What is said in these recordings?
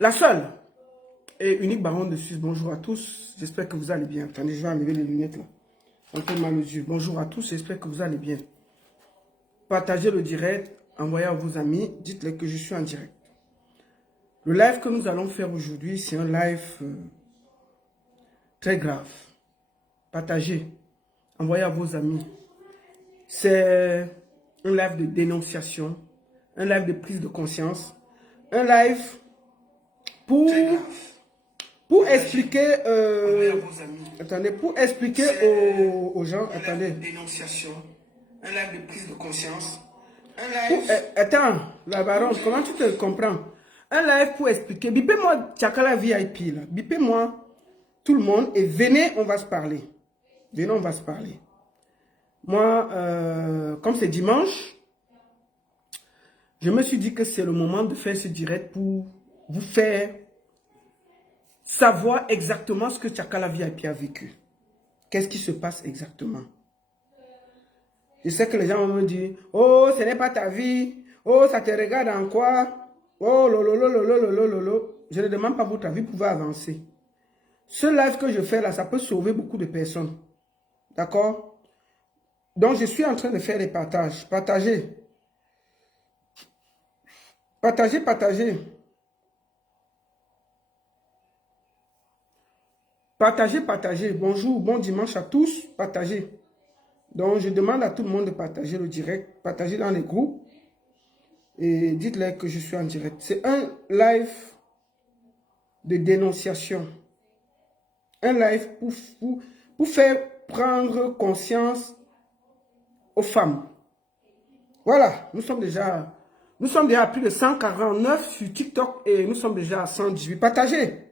La seule et unique baronne de Suisse. Bonjour à tous. J'espère que vous allez bien. Attendez, je vais enlever les lunettes là. Un peu mal aux yeux. Bonjour à tous. J'espère que vous allez bien. Partagez le direct. Envoyez à vos amis. Dites-les que je suis en direct. Le live que nous allons faire aujourd'hui, c'est un live très grave. Partagez. Envoyez à vos amis. C'est un live de dénonciation. Un live de prise de conscience. Un live pour expliquer, attendez, pour expliquer aux gens, attendez. Dénonciation, un live de prise de conscience, un live. Attends, la baronne, comment tu te comprends? Un live pour expliquer. Bipez-moi Tchakala VIP là. Bipez-moi tout le monde et venez, on va se parler. Venez, on va se parler. Moi, comme c'est dimanche, je me suis dit que c'est le moment de faire ce direct pour vous faire savoir exactement ce que Tchakala VIP a vécu. Qu'est-ce qui se passe exactement? Je sais que les gens vont me dire, oh, ce n'est pas ta vie. Oh, ça te regarde en quoi? Oh, lolo. Je ne demande pas votre avis, vous pouvez avancer. Ce live que je fais là, ça peut sauver beaucoup de personnes. D'accord? Donc, je suis en train de faire des partages. Partagez. Partagez, partagez. Partagez, partagez. Bonjour, bon dimanche à tous. Partagez. Donc, je demande à tout le monde de partager le direct. Partagez dans les groupes. Et dites-leur que je suis en direct. C'est un live de dénonciation. Un live pour faire prendre conscience aux femmes. Voilà. Nous sommes déjà à plus de 149 sur TikTok et nous sommes déjà à 118. Partagez.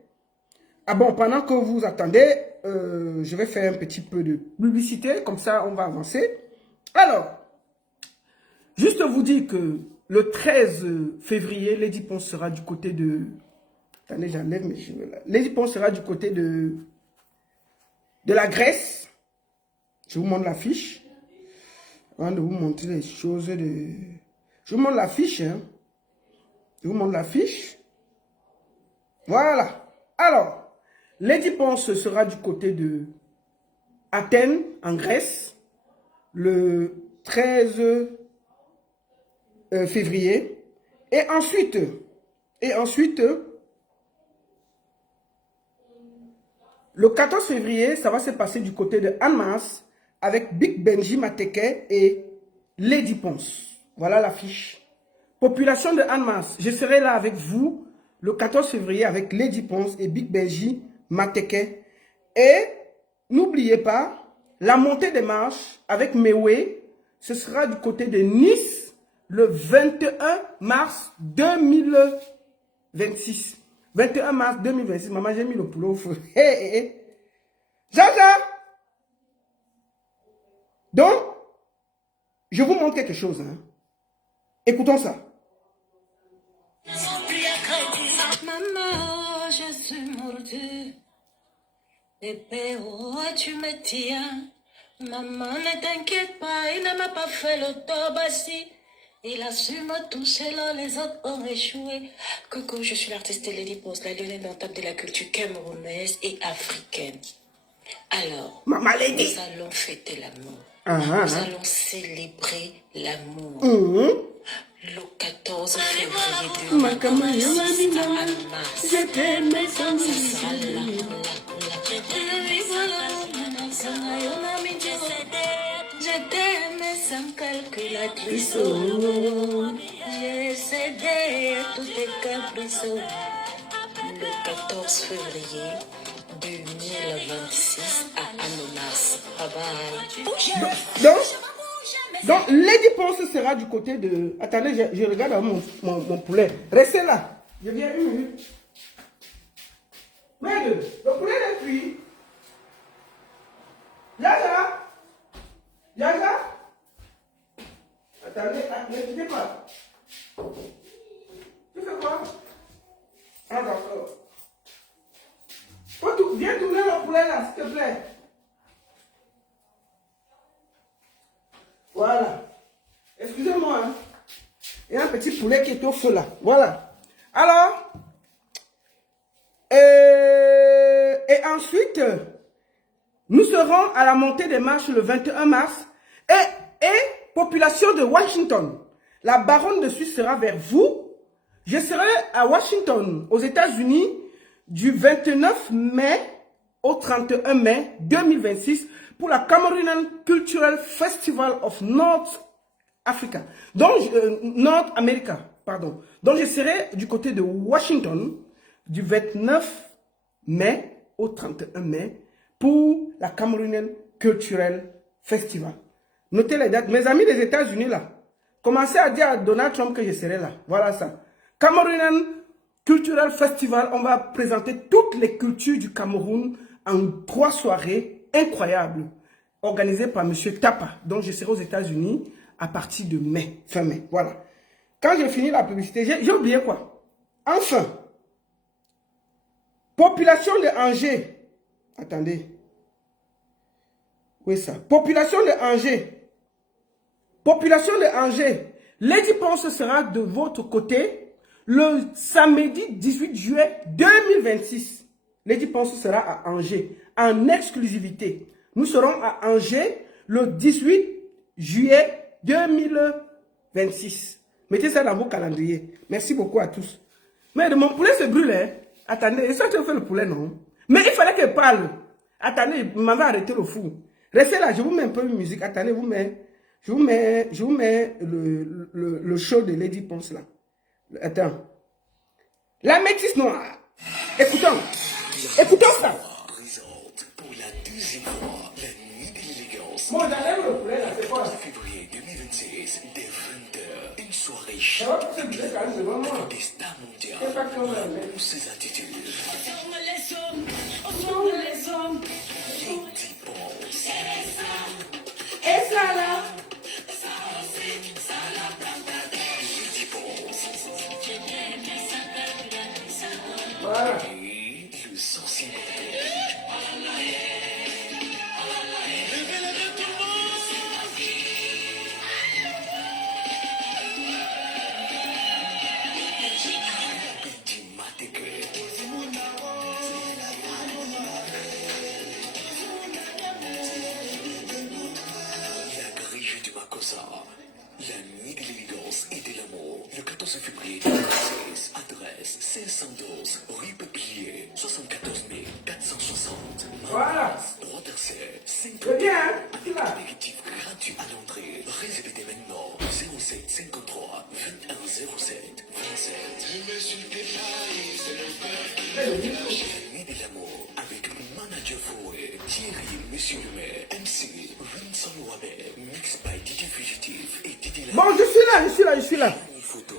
Ah bon, pendant que vous attendez, je vais faire un petit peu de publicité, comme ça on va avancer. Alors, juste vous dire que le 13 février, Lady Pons sera du côté de... Attendez, j'enlève mes cheveux là. Lady Pons sera du côté de la Grèce. Je vous montre l'affiche. Avant de vous montrer les choses de... Je vous montre l'affiche. Hein. Je vous montre l'affiche. Voilà. Alors... Lady Ponce sera du côté de Athènes, en Grèce, le 13 février. Et ensuite, le 14 février, ça va se passer du côté de Annemasse avec Big Benji Mateke et Lady Ponce. Voilà l'affiche. Population de Annemasse, je serai là avec vous le 14 février avec Lady Ponce et Big Benji Mateke. Et n'oubliez pas, la montée des marches avec Mewe, ce sera du côté de Nice le 21 mars 2026. 21 mars 2026. Maman, j'ai mis le poulet au feu. Hé. Jaja! Donc, je vous montre quelque chose. Hein. Écoutons ça. Maman, je suis mordue. Bébé, oh, tu me tiens. Maman, ne t'inquiète pas, il ne m'a pas fait l'autobassi. Il a su me toucher là, les autres ont échoué. Coucou, je suis l'artiste Lady Pose, la lionne indomptable de la culture camerounaise et africaine. Alors, Maman Lady, nous allons fêter l'amour. Nous allons célébrer l'amour. Le 14 février 2026 à Annemasse. Ce sera je t'aime sans calculatrice. J'ai cédé à tous tes caprices. Le 14 février 2026 à Annemasse. Bye bye. Donc, Lady Ponce sera du côté de... Attendez, je regarde mon poulet. Restez là. Je viens une minute. Merde, le poulet est cuit. Yaja. Attendez, ne quittez pas. Tu fais quoi? Ah, d'accord. Viens tourner le poulet là, s'il te plaît. Voilà. Excusez-moi. Hein. Il y a un petit poulet qui est au feu là. Voilà. Alors, Et ensuite, nous serons à la montée des marches le 21 mars. Et population de Washington, la baronne de Suisse sera vers vous. Je serai à Washington, aux États-Unis, du 29 mai au 31 mai 2026 pour la Cameroonian Cultural Festival of North Africa. Donc, North America, pardon. Donc, je serai du côté de Washington du 29 mai au 31 mai pour la Cameroonian Cultural Festival. Notez les dates. Mes amis des États-Unis, là, commencez à dire à Donald Trump que je serai là. Voilà ça. Cameroonian Cultural Festival, on va présenter toutes les cultures du Cameroun en 3 soirées incroyables, organisées par M. Tapa. Donc, je serai aux États-Unis à partir de mai, fin mai. Voilà. Quand j'ai fini la publicité, j'ai oublié quoi? Enfin, population de Angers. Attendez. Oui, ça. Population de Angers. Population de Angers. Lady Ponce sera de votre côté le samedi 18 juillet 2026. Lady Ponce sera à Angers en exclusivité. Nous serons à Angers le 18 juillet 2026. Mettez ça dans vos calendriers. Merci beaucoup à tous. Mais mon poulet se brûle. Hein? Attendez, ça tu as fait le poulet, non? Mais il fallait qu'elle parle. Attendez, il m'avait arrêté le fou. Restez là, je vous mets un peu de musique. Attendez, je vous mets le show de Lady Ponce là. Attends. La métisse noire. Écoutons. Écoutons ça. Pour la deuxième fois, la nuit de l'élégance. Bon, j'enlève le poulet là, c'est quoi? Février 2026, dès 20h, une soirée chaude. C'est quand même devant moi. Des stars mondiales. C'est pas comme ça, mais- Pour ses attitudes. Ensemble les hommes, ensemble les hommes. Lady Ponce. Et ça là. Lady Ponce. Voilà. Et le sorcier Petit Mateke. La grille du Makossa. La nuit de l'élégance et de l'amour. Le 14 février 2016. Adresse 512 rue Peuplier. 74 460. Voilà. Droit d'accès 5 C'est bien, hein? C'est là. apéritif gratuit à l'entrée. Réservez dès maintenant 07 53 21 07 27. La nuit de l'amour avec Manager Fouet, Thierry Monsieur le Maire, MC, Vincent Waber, Mix by DJ Fugitif et Didi Bon, je suis là. Photo.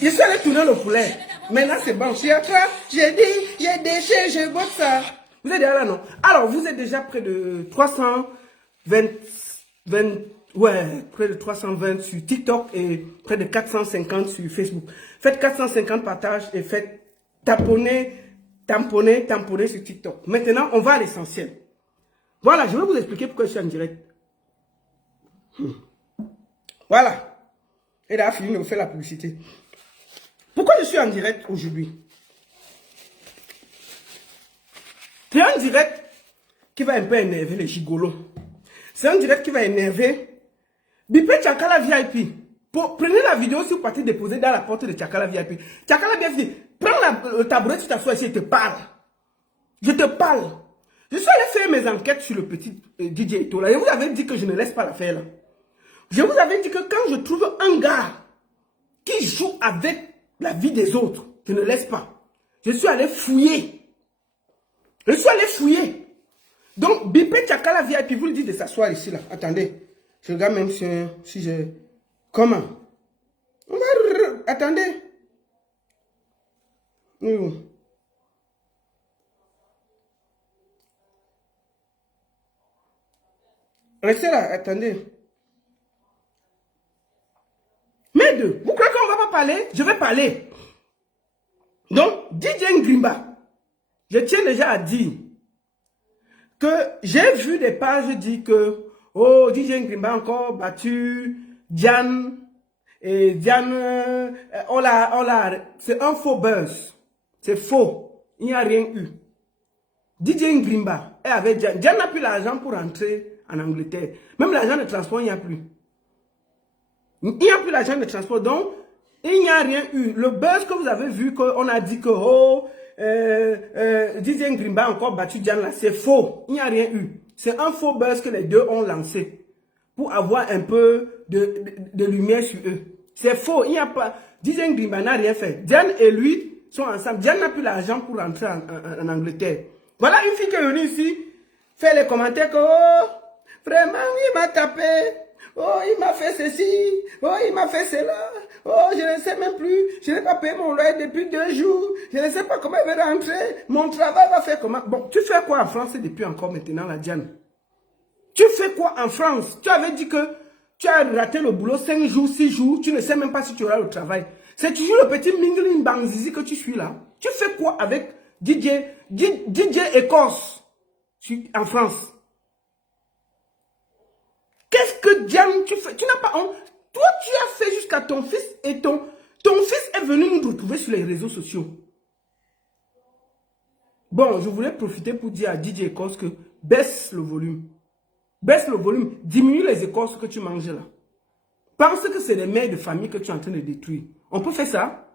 Je suis allé tourner le poulet. Maintenant, c'est bon. Je suis à toi. J'ai dit, j'ai déchiré, je botte ça. Vous êtes déjà là, non? Alors, vous êtes déjà près de 320 sur TikTok et près de 450 sur Facebook. Faites 450 partages et faites tamponner sur TikTok. Maintenant, on va à l'essentiel. Voilà, je vais vous expliquer pourquoi je suis en direct. Voilà. Et là, Philippe me fait la publicité. Pourquoi je suis en direct aujourd'hui? C'est un direct qui va un peu énerver les gigolos. C'est un direct qui va énerver Bipé Tchakala VIP. Prenez la vidéo si vous partez déposer dans la porte de Tchakala VIP. Tchakala VIP, prends le tabouret, tu t'assois ici et te parle. Je te parle. Je suis allé faire mes enquêtes sur le petit DJ Ito là. Je vous avais dit que je ne laisse pas l'affaire là. Je vous avais dit que quand je trouve un gars qui joue avec la vie des autres, je ne laisse pas. Je suis allé fouiller. Donc, Bipé Tchakala VIP, vous le dites de s'asseoir ici là. Attendez. Je regarde même si j'ai... Comment? Attendez. Oui. Restez là, attendez. Mais deux, vous croyez qu'on ne va pas parler? Je vais parler. Donc, DJ Ngrimba, je tiens déjà à dire que j'ai vu des pages dire que oh, DJ Ngrimba encore battu Diane et Diane, c'est un faux buzz. C'est faux. il n'y a rien eu. DJ Ngrimba, elle avait Diane. Diane n'a plus l'argent pour rentrer en Angleterre. Même l'argent de transport, il n'y a plus. Il n'y a plus l'argent de transport. Donc, il n'y a rien eu. Le buzz que vous avez vu, qu'on a dit que DJ Ngrimba a encore battu Diane là, c'est faux. Il n'y a rien eu. C'est un faux buzz que les deux ont lancé pour avoir un peu de lumière sur eux. C'est faux. Il n'y a pas. DJ Ngrimba n'a rien fait. Diane et lui sont ensemble. Diane n'a plus l'argent pour rentrer en Angleterre. Voilà une fille qui est venue ici faire les commentaires que vraiment il m'a tapé, il m'a fait ceci, il m'a fait cela, je ne sais même plus, je n'ai pas payé mon loyer depuis 2 jours, je ne sais pas comment il va rentrer, mon travail va faire comment. Bon, tu fais quoi en France depuis encore maintenant la Diane? Tu fais quoi en France? Tu avais dit que tu as raté le boulot 5 jours, 6 jours, tu ne sais même pas si tu auras le travail. C'est toujours le petit Mingling Bangzizi que tu suis là. Tu fais quoi avec DJ Écosse en France? Qu'est-ce que Diane tu fais? Tu n'as pas honte. Toi, tu as fait jusqu'à ton fils et ton fils est venu nous retrouver sur les réseaux sociaux. Bon, je voulais profiter pour dire à DJ Écosse que baisse le volume. Baisse le volume. Diminue les écorces que tu manges là. Pense que c'est les mères de famille que tu es en train de détruire. On peut faire ça?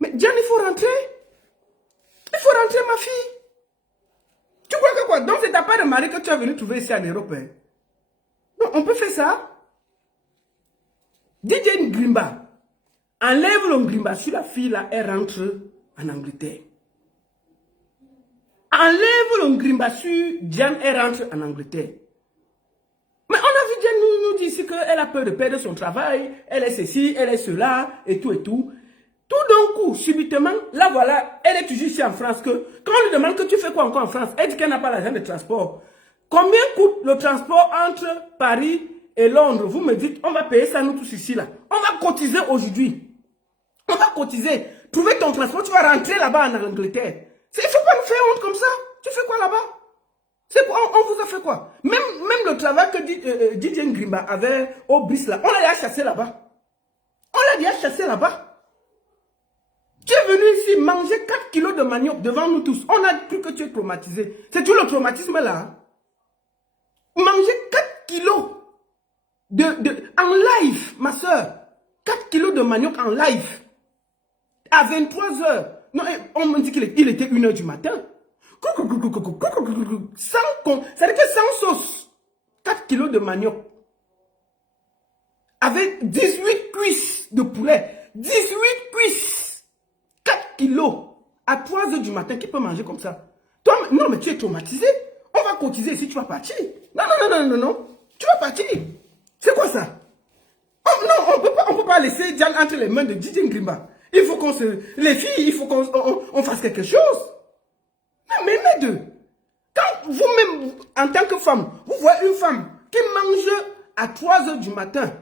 Mais Diane, il faut rentrer. Il faut rentrer, ma fille. Tu crois que quoi? Donc, c'est ta part de mari que tu es venu trouver ici en Europe. Hein? Non, on peut faire ça. DJ Ngrimba. Enlève le Ngrimba sur la fille là, elle rentre en Angleterre. Enlève le Ngrimba sur Diane, elle rentre en Angleterre. Mais on a vu Diane nous dire ici qu'elle a peur de perdre son travail, elle est ceci, elle est cela, et tout et tout. Tout d'un coup, subitement, là voilà, elle est toujours ici en France. Que, quand on lui demande que tu fais quoi encore en France, elle dit qu'elle n'a pas l'argent de transport. Combien coûte le transport entre Paris et Londres? Vous me dites, on va payer ça nous tous ici là. On va cotiser aujourd'hui. On va cotiser. Trouver ton transport, tu vas rentrer là-bas en Angleterre. Il ne faut pas nous faire honte comme ça. Tu fais quoi là-bas? C'est quoi? On vous a fait quoi? Même le travail que DJ Ngrimba avait au Brice là, on l'a déjà chassé là-bas. On l'a déjà chassé là-bas. Tu es venu ici manger 4 kilos de manioc devant nous tous. On a cru que tu es traumatisé. C'est tout le traumatisme là. Hein? Manger 4 kilos en live, ma soeur. 4 kilos de manioc en live. À 23 h. Non, on me dit qu'il était 1 h du matin. C'est-à-dire que sans sauce. 4 kilos de manioc. Avec 18 cuisses de poulet. 18 cuisses. 4 kilos. À 3 h du matin, qui peut manger comme ça? Toi, non, mais tu es traumatisé. On va cotiser ici, tu vas partir. Non. Tu vas partir. C'est quoi ça? Oh, non, on peut pas laisser Diane entre les mains de DJ Ngrimba. Il faut qu'on se... Les filles, il faut qu'on fasse quelque chose. Non, mais les deux. Quand vous-même, en tant que femme, vous voyez une femme qui mange à 3 h du matin,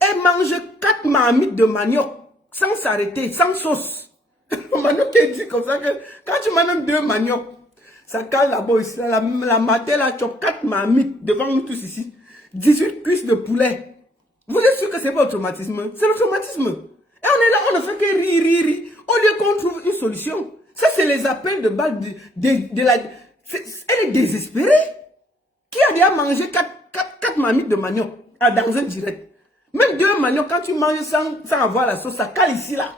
elle mange 4 marmites de manioc sans s'arrêter, sans sauce. Le manioc est dit comme ça que quand tu manges 2 manioc, ça cale là-bas ici. La matin, là, tu as 4 marmites devant nous tous ici. 18 cuisses de poulet. Vous êtes sûr que ce n'est pas le traumatisme? C'est le traumatisme. Et on est là, on ne fait que rire. Au lieu qu'on trouve une solution. Ça, c'est les appels de balle de la... Elle est désespérée. Qui a déjà mangé 4 marmites de manioc dans un direct? Même 2 manioc, quand tu manges sans avoir la sauce, ça cale ici, là.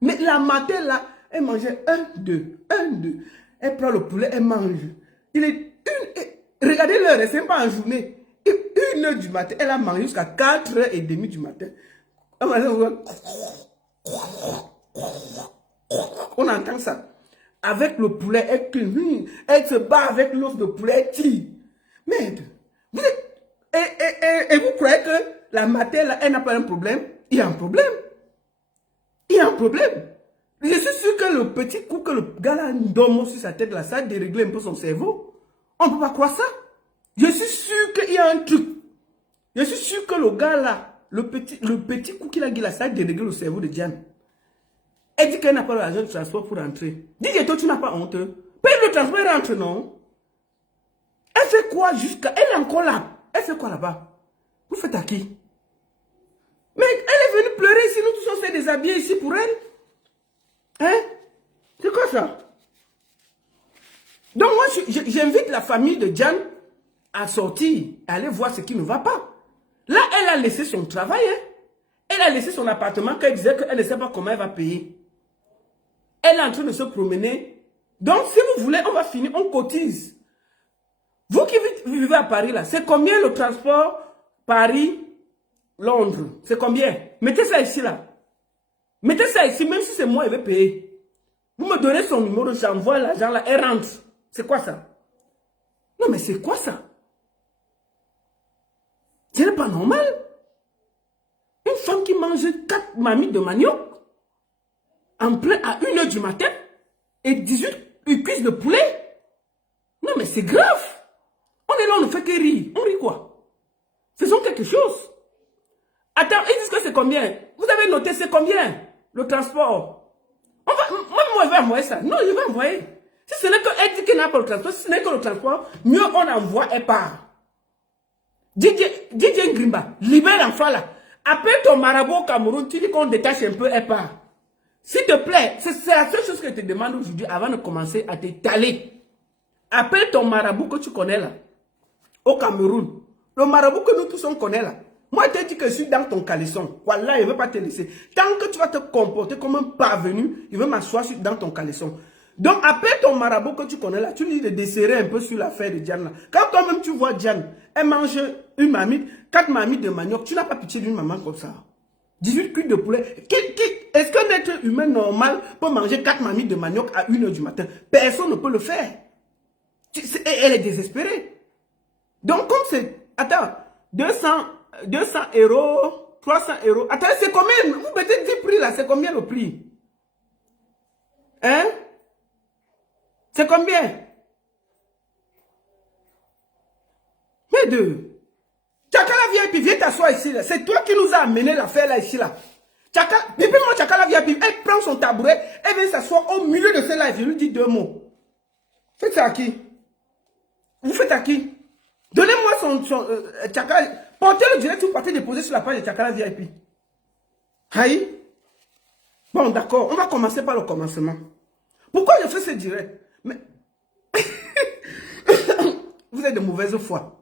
Mais la matin, là, elle mangeait 1, 2. Elle prend le poulet, elle mange. Il est regardez l'heure, c'est même pas en journée. 1 h du matin, elle a mangé jusqu'à 4 h 30 du matin. On entend ça. Avec le poulet, elle se bat avec l'os de poulet, elle tire. Merde. Et vous croyez que la matin, là, elle n'a pas un problème? Il y a un problème. Il y a un problème. Je suis sûr que le petit coup que le gars là dorme sur sa tête, là, ça a déréglé un peu son cerveau. On ne peut pas croire ça. Je suis sûr qu'il y a un truc. Je suis sûr que le gars là, le petit coup qu'il a dit là, ça a déréglé le cerveau de Diane. Elle dit qu'elle n'a pas l'argent de transport pour rentrer. Dis-toi, toi, tu n'as pas honte. Paye le transport et rentre, non? Elle fait quoi jusqu'à... Elle est encore là. Elle fait quoi là-bas? Vous faites à qui? Mais elle est venue pleurer ici. Nous tous on s'est déshabillés ici pour elle. Hein? C'est quoi ça? ça? Donc moi, j'invite la famille de Diane à sortir, à aller voir ce qui ne va pas. Là, elle a laissé son travail. Hein? Elle a laissé son appartement qu'elle disait qu'elle ne sait pas comment elle va payer. Elle est en train de se promener. Donc, si vous voulez, on va finir, on cotise. Vous qui vivez à Paris, là, c'est combien le transport Paris-Londres? C'est combien? Mettez ça ici, là. Mettez ça ici, même si c'est moi, je vais payer. Vous me donnez son numéro, j'envoie l'argent là, elle rentre. C'est quoi ça? Non, mais c'est quoi ça? Ce n'est pas normal. Une femme qui mange 4 mamies de manioc en plein à 1h du matin et 18 cuisses de poulet. Non, mais c'est grave. On est là, on ne fait que rire. On rit quoi? Faisons quelque chose. Attends, ils disent que c'est combien? Vous avez noté, c'est combien? Le transport. Moi, je vais envoyer ça. Non, je vais envoyer. Si ce n'est qu'elle dit qu'elle n'a pas le transport, si ce n'est que le transport, mieux on envoie, elle part. DJ Ngrimba, libère l'enfant là. Appelle ton marabout au Cameroun, tu dis qu'on détache un peu, elle part. S'il te plaît, c'est la seule chose que je te demande aujourd'hui avant de commencer à t'étaler. Appelle ton marabout que tu connais là, au Cameroun. Le marabout que nous tous on connaît là. Moi, je te dis que je suis dans ton caleçon. Voilà, il ne veut pas te laisser. Tant que tu vas te comporter comme un parvenu, il veut m'asseoir dans ton caleçon. Donc, appelle ton marabout que tu connais là. Tu lui dis de desserrer un peu sur l'affaire de Diane là. Quand toi-même tu vois Diane, elle mange une mamie, 4 mamies de manioc, tu n'as pas pitié d'une maman comme ça. 18 cuits de poulet. Est-ce qu'un être humain normal peut manger 4 mamies de manioc à 1h du matin? Personne ne peut le faire. Elle est désespérée. Donc, comme c'est... Attends, 200 euros, 300 euros. Attends, c'est combien? Vous mettez 10 prix là, c'est combien le prix? Hein? C'est combien? Mais deux. Tchakala VIP, viens t'asseoir ici là. C'est toi qui nous as amené l'affaire là, ici là. Depuis moi, Tchakala VIP, elle prend son tabouret, elle vient s'asseoir au milieu de ce live. Je lui dis 2 mots. Faites ça à qui? Vous faites à qui? Donnez-moi son Tchakala. Portez le direct, vous partez déposer sur la page de Tchakala VIP. Aïe. Bon, d'accord, on va commencer par le commencement. Pourquoi je fais ce direct? Mais vous êtes de mauvaise foi.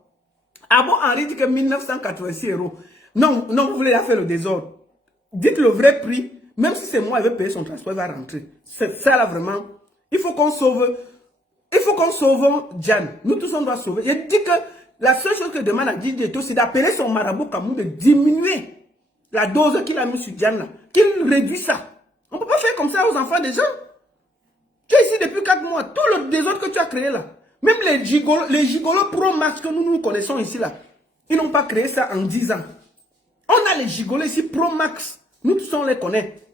Ah bon, Henri dit que 1986 euros. Non, vous voulez la faire le désordre. Dites le vrai prix. Même si c'est moi, il va payer son transport, il va rentrer. C'est ça là vraiment. Il faut qu'on sauve. Il faut qu'on sauve Diane. Nous tous on doit sauver. Je dis que la seule chose que demande à DJ Eto, c'est d'appeler son marabout Cameroun de diminuer la dose qu'il a mis sur Diane là. Qu'il réduit ça. On ne peut pas faire comme ça aux enfants des gens. Tu es ici depuis 4 mois. Tout le désordre que tu as créé là. Même les gigolos Pro Max que nous connaissons ici là. Ils n'ont pas créé ça en 10 ans. On a les gigolos ici Pro Max. Nous tous on les connaît.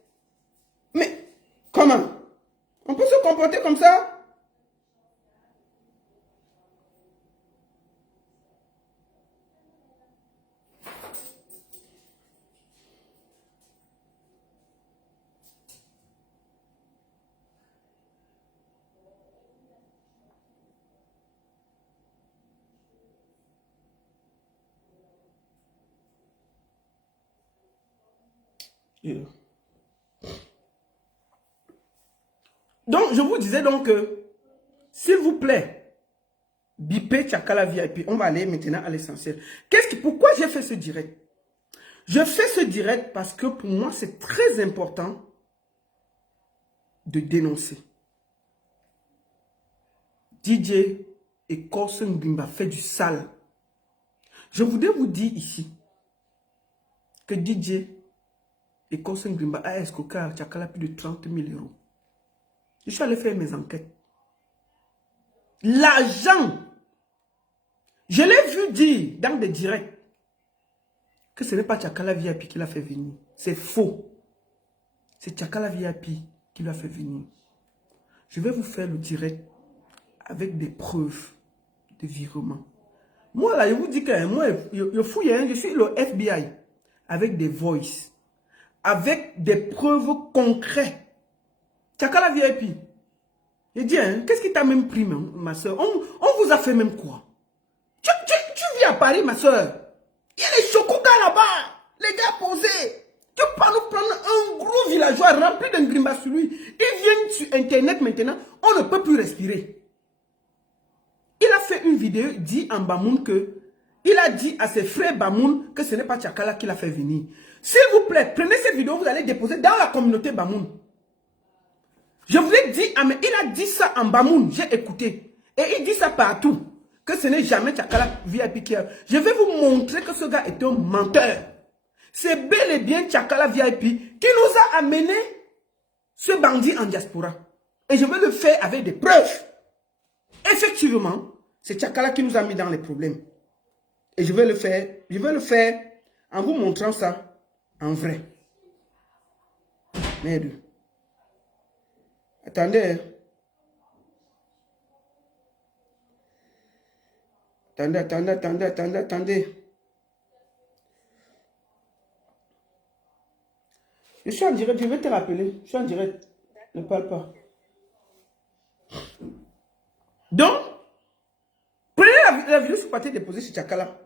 Mais comment? On peut se comporter comme ça? Donc, je vous disais donc que, s'il vous plaît, bipez Tchakala VIP. On va aller maintenant à l'essentiel. Pourquoi j'ai fait ce direct? Je fais ce direct parce que pour moi, c'est très important de dénoncer. DJ et Korsen Ngrimba fait du sale. Je voudrais vous dire ici que DJ et Korsen Ngrimba a escroqué à Tchakala plus de 30 000 euros. Je suis allé faire mes enquêtes. L'argent, je l'ai vu dire dans des directs que ce n'est pas Tchakala VIP qui l'a fait venir. C'est faux. C'est Tchakala VIP qui l'a fait venir. Je vais vous faire le direct avec des preuves de virement. Moi là, je vous dis que moi, je fouille, je suis le FBI avec des voices, avec des preuves concrètes. Tchakala VIP. Je dis, hein, qu'est-ce qui t'a même pris, ma soeur? On vous a fait même quoi? Tu vis à Paris, ma soeur. Il y a les chococas là-bas. Les gars posés. Tu peux pas nous prendre un gros villageois remplis de grimaces sur lui. Ils viennent sur Internet maintenant, on ne peut plus respirer. Il a fait une vidéo, dit en Bamoun que, il a dit à ses frères Bamoun que ce n'est pas Tchakala qui l'a fait venir. S'il vous plaît, prenez cette vidéo, vous allez déposer dans la communauté Bamoun. Je vous ai dit, mais il a dit ça en Bamoun, j'ai écouté. Et il dit ça partout, que ce n'est jamais Tchakala VIP qui a... Je vais vous montrer que ce gars est un menteur. C'est bel et bien Tchakala VIP qui nous a amené ce bandit en diaspora. Et je vais le faire avec des preuves. Effectivement, c'est Tchakala qui nous a mis dans les problèmes. Et je vais le faire en vous montrant ça en vrai. Merde. Attendez. Attendez. Je suis en direct, je vais te rappeler. Je suis en direct. Ne parle pas. Donc, prenez la vidéo sur papier déposée sur Tchakala.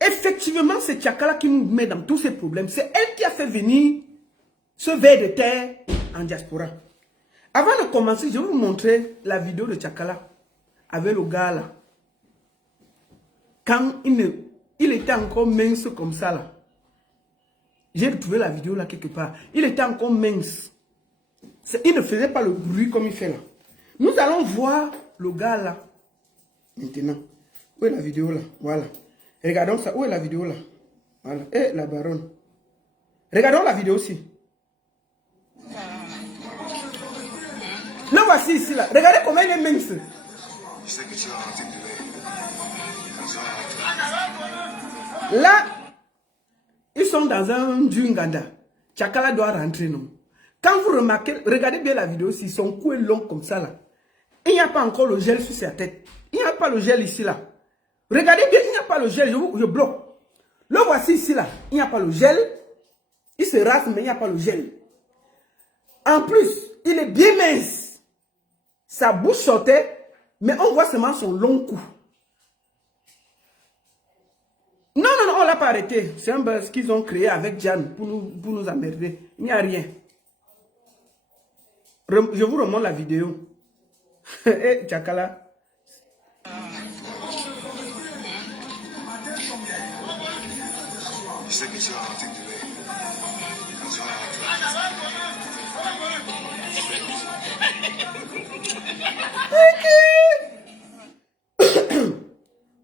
Effectivement, c'est Tchakala qui nous met dans tous ces problèmes. C'est elle qui a fait venir ce ver de terre en diaspora. Avant de commencer, je vais vous montrer la vidéo de Tchakala avec le gars là. Quand il était encore mince comme ça là. J'ai retrouvé la vidéo là quelque part. Il était encore mince. Il ne faisait pas le bruit comme il fait là. Nous allons voir le gars là. Maintenant. Où est la vidéo là? Voilà. Regardons ça. Où est la vidéo là? Voilà. Et la baronne. Regardons la vidéo aussi. Là voici ici là. Regardez comment il est mince. Là, ils sont dans un Djunganda. Tchakala doit rentrer, non? Quand vous remarquez, regardez bien la vidéo, si son cou est long comme ça là. Il n'y a pas encore le gel sur sa tête. Il n'y a pas le gel ici là. Regardez bien, il n'y a pas le gel. Je bloque. Le voici ici là. Il n'y a pas le gel. Il se rase, mais il n'y a pas le gel. En plus, il est bien mince. Sa bouche sortait, mais on voit seulement son long cou. Non, on ne l'a pas arrêté. C'est un buzz qu'ils ont créé avec Jan pour nous emmerder. Il n'y a rien. Je vous remonte la vidéo. Eh, Tchakala.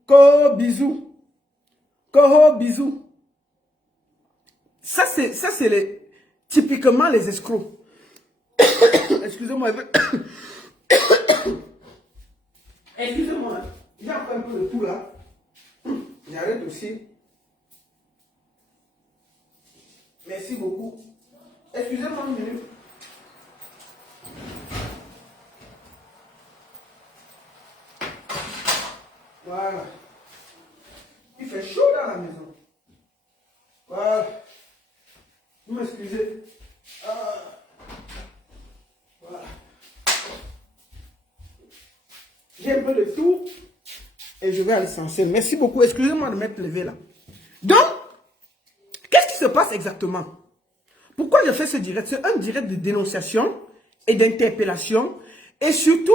Koho bisous. Koho bisous. Ça c'est typiquement les escrocs. Excusez-moi. Excusez-moi. J'ai encore un peu de tout là. J'arrête aussi. Merci beaucoup. Excusez-moi une minute. Voilà. Il fait chaud dans la maison. Voilà. Vous m'excusez. Voilà. J'ai un peu de tout. Et je vais à l'essentiel. Merci beaucoup. Excusez-moi de m'être levé là. Donc, qu'est-ce qui se passe exactement? Pourquoi je fais ce direct? C'est un direct de dénonciation et d'interpellation. Et surtout,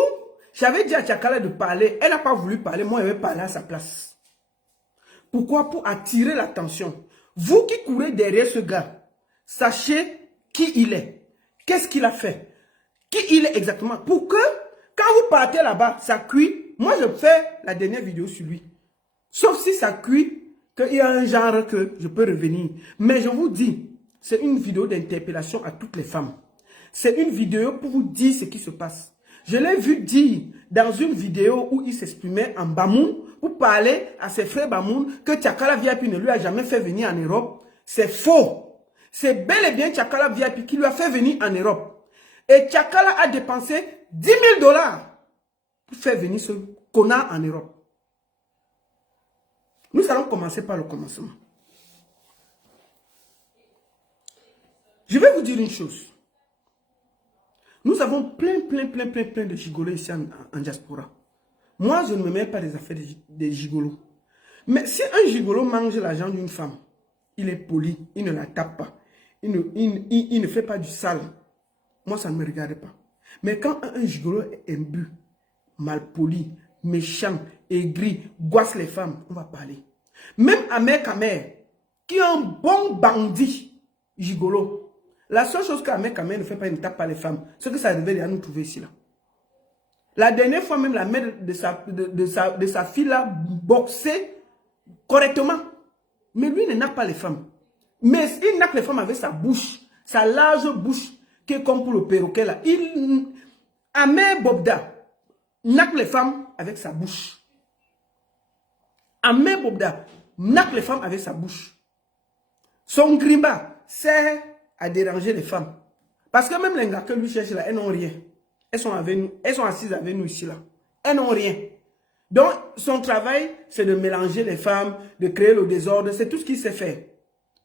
j'avais dit à Tchakala de parler. Elle n'a pas voulu parler. Moi, je vais parler à sa place. Pourquoi? Pour attirer l'attention. Vous qui courez derrière ce gars, sachez qui il est. Qu'est-ce qu'il a fait? Qui il est exactement. Pour que, quand vous partez là-bas, ça cuit. Moi, je fais la dernière vidéo sur lui. Sauf si ça cuit, qu'il y a un genre que je peux revenir. Mais je vous dis, c'est une vidéo d'interpellation à toutes les femmes. C'est une vidéo pour vous dire ce qui se passe. Je l'ai vu dire dans une vidéo où il s'exprimait en Bamoun pour parler à ses frères Bamoun que Tchakala VIP ne lui a jamais fait venir en Europe. C'est faux. C'est bel et bien Tchakala VIP qui lui a fait venir en Europe. Et Tchakala a dépensé 10 000 $ pour faire venir ce connard en Europe. Nous allons commencer par le commencement. Je vais vous dire une chose. Nous avons plein de gigolos ici en diaspora. Moi, je ne me mêle pas des affaires des gigolos. Mais si un gigolo mange l'argent d'une femme, il est poli, il ne la tape pas. il ne fait pas du sale. Moi, ça ne me regarde pas. Mais quand un gigolo est imbu, malpoli, méchant, aigri, goisse les femmes, on va parler. Même Ahmed Kamer, qui est un bon bandit gigolo, la seule chose qu'Ahmed Kamer ne fait pas, il ne tape pas les femmes. Ce que ça devait à nous trouver ici là. La dernière fois même, la mère de sa fille là boxait correctement. Mais lui ne nappe pas les femmes. Mais il nappe les femmes avec sa bouche, sa large bouche, qui est comme pour le perroquet là. Ahmed Bobda nappe les femmes avec sa bouche. Ahmed Bobda nappe les femmes avec sa bouche. Son grimba sert à déranger les femmes. Parce que même les gars que lui cherche là, elles n'ont rien. Elles sont avec nous, elles sont assises avec nous ici là. Elles n'ont rien. Donc son travail, c'est de mélanger les femmes, de créer le désordre. C'est tout ce qu'il sait faire.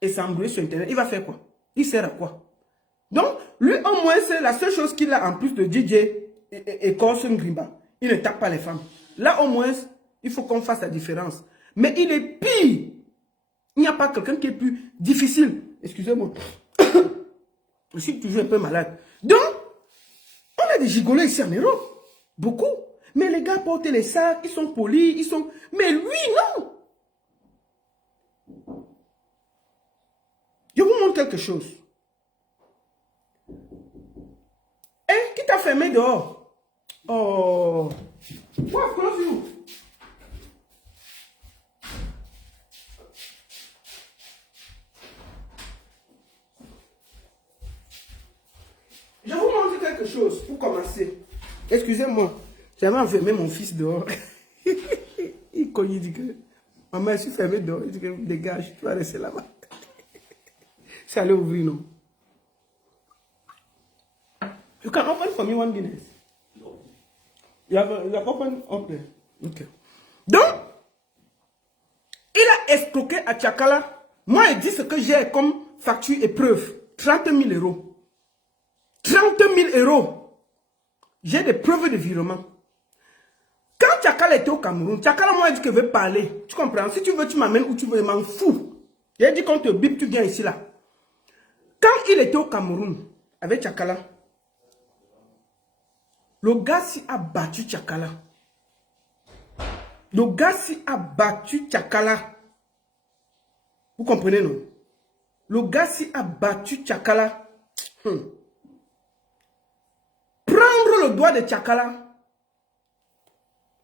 Et s'embrouiller sur Internet. Il va faire quoi? Il sert à quoi? Donc, lui, au moins, c'est la seule chose qu'il a en plus de DJ et Corson Grimba. Il ne tape pas les femmes. Là, au moins, il faut qu'on fasse la différence. Mais il est pire. Il n'y a pas quelqu'un qui est plus difficile. Excusez-moi. Je suis toujours un peu malade. Donc, on a des gigolos ici en Europe. Beaucoup. Mais les gars portent les sacs, ils sont polis, ils sont... Mais lui, non. Je vous montre quelque chose. Eh, qui t'a fermé dehors? Oh. What close you? Je vous montre quelque chose pour commencer. Excusez-moi, j'avais enfermé mon fils dehors. Il dit que maman, je suis fermé dehors. Il dit que dégage, tu vas rester là-bas. C'est allé ouvrir, non? You can open for me one Guinness. You have open up there. Okay. Donc, il a escroqué à Tchakala. Moi, il dit ce que j'ai comme facture et preuve. 30 000 euros. 30 000 euros. J'ai des preuves de virement. Quand Tchakala était au Cameroun, Tchakala, moi, il dit qu'il veut parler. Tu comprends? Si tu veux, tu m'amènes où tu veux, je m'en fous. Il a dit qu'on te bip, tu viens ici, là. Quand il était au Cameroun, avec Tchakala, le gars s'y a battu Tchakala. Le gars s'y a battu Tchakala. Vous comprenez, non? Le gars s'y a battu Tchakala. Prendre le doigt de Tchakala.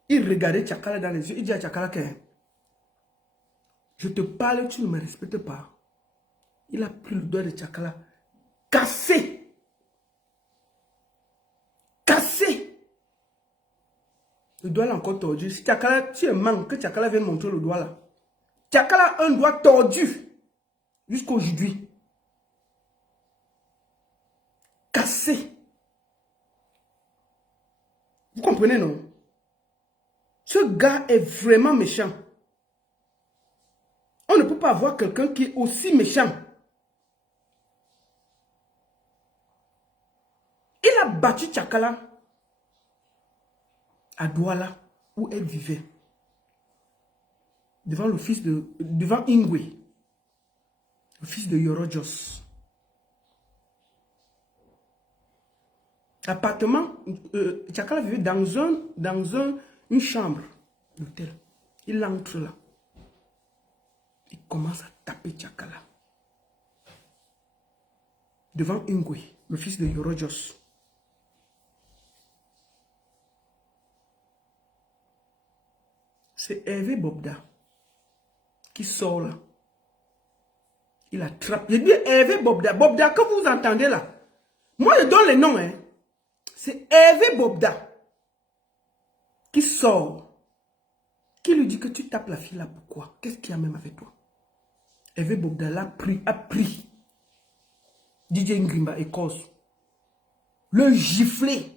Il regardait Tchakala dans les yeux. Il dit à Tchakala que je te parle, tu ne me respectes pas. Il a pris le doigt de Tchakala. Cassé. Cassé. Le doigt là encore tordu. Si Tchakala, tu es manque que Tchakala vienne montrer le doigt là. Tchakala a un doigt tordu. Jusqu'aujourd'hui. Cassé. Vous comprenez, non? Ce gars est vraiment méchant. On ne peut pas avoir quelqu'un qui est aussi méchant. Il a battu Tchakala à Douala, où elle vivait. Devant le fils de... Devant Ingwe. Le fils de Yorojos. Appartement, Tchakala vivait dans une chambre d'hôtel. Il entre là. Il commence à taper Tchakala. Devant Ingwe, le fils de Yorojos. C'est Hervé Bobda qui sort là. Il attrape. Il dit Hervé Bobda. Bobda, que vous entendez là. Moi, je donne les noms. Hein. C'est Hervé Bobda qui sort. Qui lui dit que tu tapes la fille là. Pourquoi? Qu'est-ce qu'il y a même avec toi? Hervé Bobda l'a pris, a pris DJ Ngrimba et Kos. Le gifler.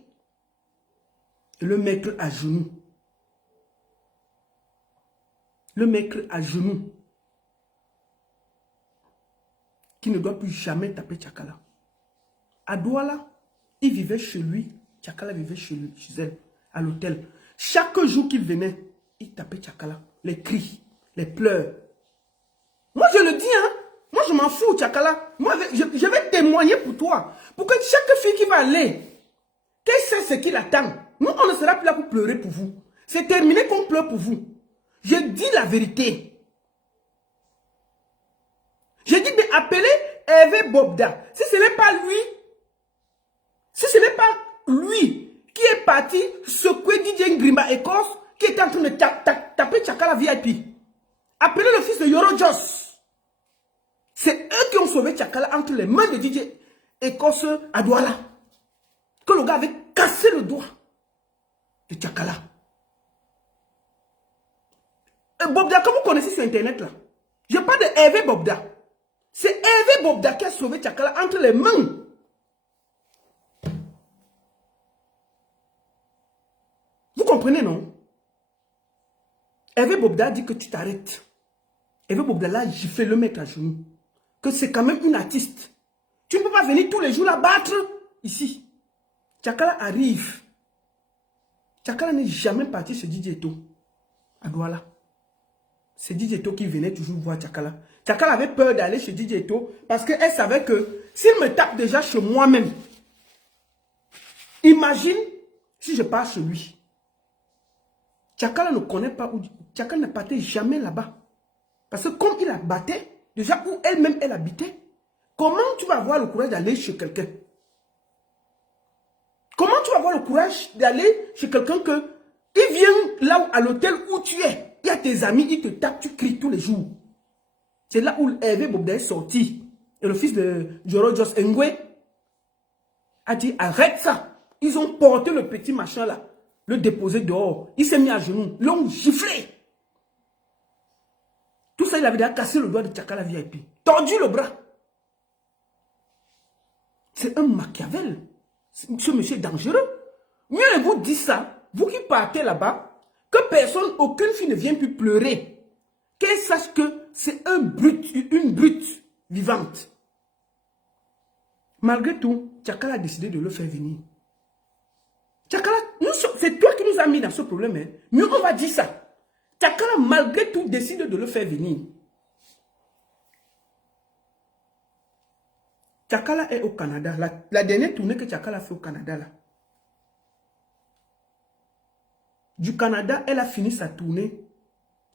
Et le mettre à genoux. Le mettre à genoux. Qui ne doit plus jamais taper Tchakala. À Douala, il vivait chez lui. Tchakala vivait chez lui, chez elle, à l'hôtel. Chaque jour qu'il venait, il tapait Tchakala. Les cris, les pleurs. Moi je le dis, hein. Moi je m'en m'en fous, Tchakala. Moi, je vais témoigner pour toi. Pour que chaque fille qui va aller, qu'elle sait ce qui l'attend. Nous, on ne sera plus là pour pleurer pour vous. C'est terminé qu'on pleure pour vous. Je dis la vérité. Je dis d'appeler Hervé Bobda. Si ce n'est pas lui, qui est parti secouer DJ Ngrimba Écosse, qui est en train de taper Tchakala VIP. Appelez le fils de Yoro Jos. C'est eux qui ont sauvé Tchakala entre les mains de DJ Écosse à Douala. Que le gars avait cassé le doigt de Tchakala. Bobda, que vous connaissez sur Internet là. Je parle de Hervé Bobda. C'est Hervé Bobda qui a sauvé Tchakala entre les mains. Vous comprenez, non? Hervé Bobda dit que tu t'arrêtes. Hervé Bobda là, j'ai fait le mettre à genoux. Que c'est quand même une artiste. Tu ne peux pas venir tous les jours la battre ici. Tchakala arrive. Tchakala n'est jamais parti chez DJ Eto à Douala. C'est DJ Eto qui venait toujours voir Tchakala. Tchakala avait peur d'aller chez DJ Eto parce qu'elle savait que s'il me tape déjà chez moi-même, imagine si je pars chez lui. Tchakala ne connaît pas où. Tchakala ne partait jamais là-bas. Parce que comme il battait, déjà où elle-même elle habitait, comment tu vas avoir le courage d'aller chez quelqu'un? Comment tu vas avoir le courage d'aller chez quelqu'un que il vient là à l'hôtel où tu es? Il y a tes amis, ils te tapent, tu cries tous les jours. C'est là où Hervé Bobda est sorti. Et le fils de Joro Jos Ngwe a dit arrête ça. Ils ont porté le petit machin là, le déposé dehors. Il s'est mis à genoux, l'ont giflé. Tout ça, il avait déjà cassé le doigt de Tchakala VIP. Tordu le bras. C'est un Machiavel. Ce monsieur est dangereux. Mieux vous dit ça, vous qui partez là-bas, que personne, aucune fille ne vienne plus pleurer. Qu'elle sache que c'est un brut, une brute vivante. Malgré tout, Tchakala a décidé de le faire venir. Tchakala, c'est toi qui nous as mis dans ce problème. Hein. Mieux on va dire ça. Tchakala, malgré tout, décide de le faire venir. Tchakala est au Canada. La dernière tournée que Tchakala a fait au Canada, là. Du Canada, elle a fini sa tournée.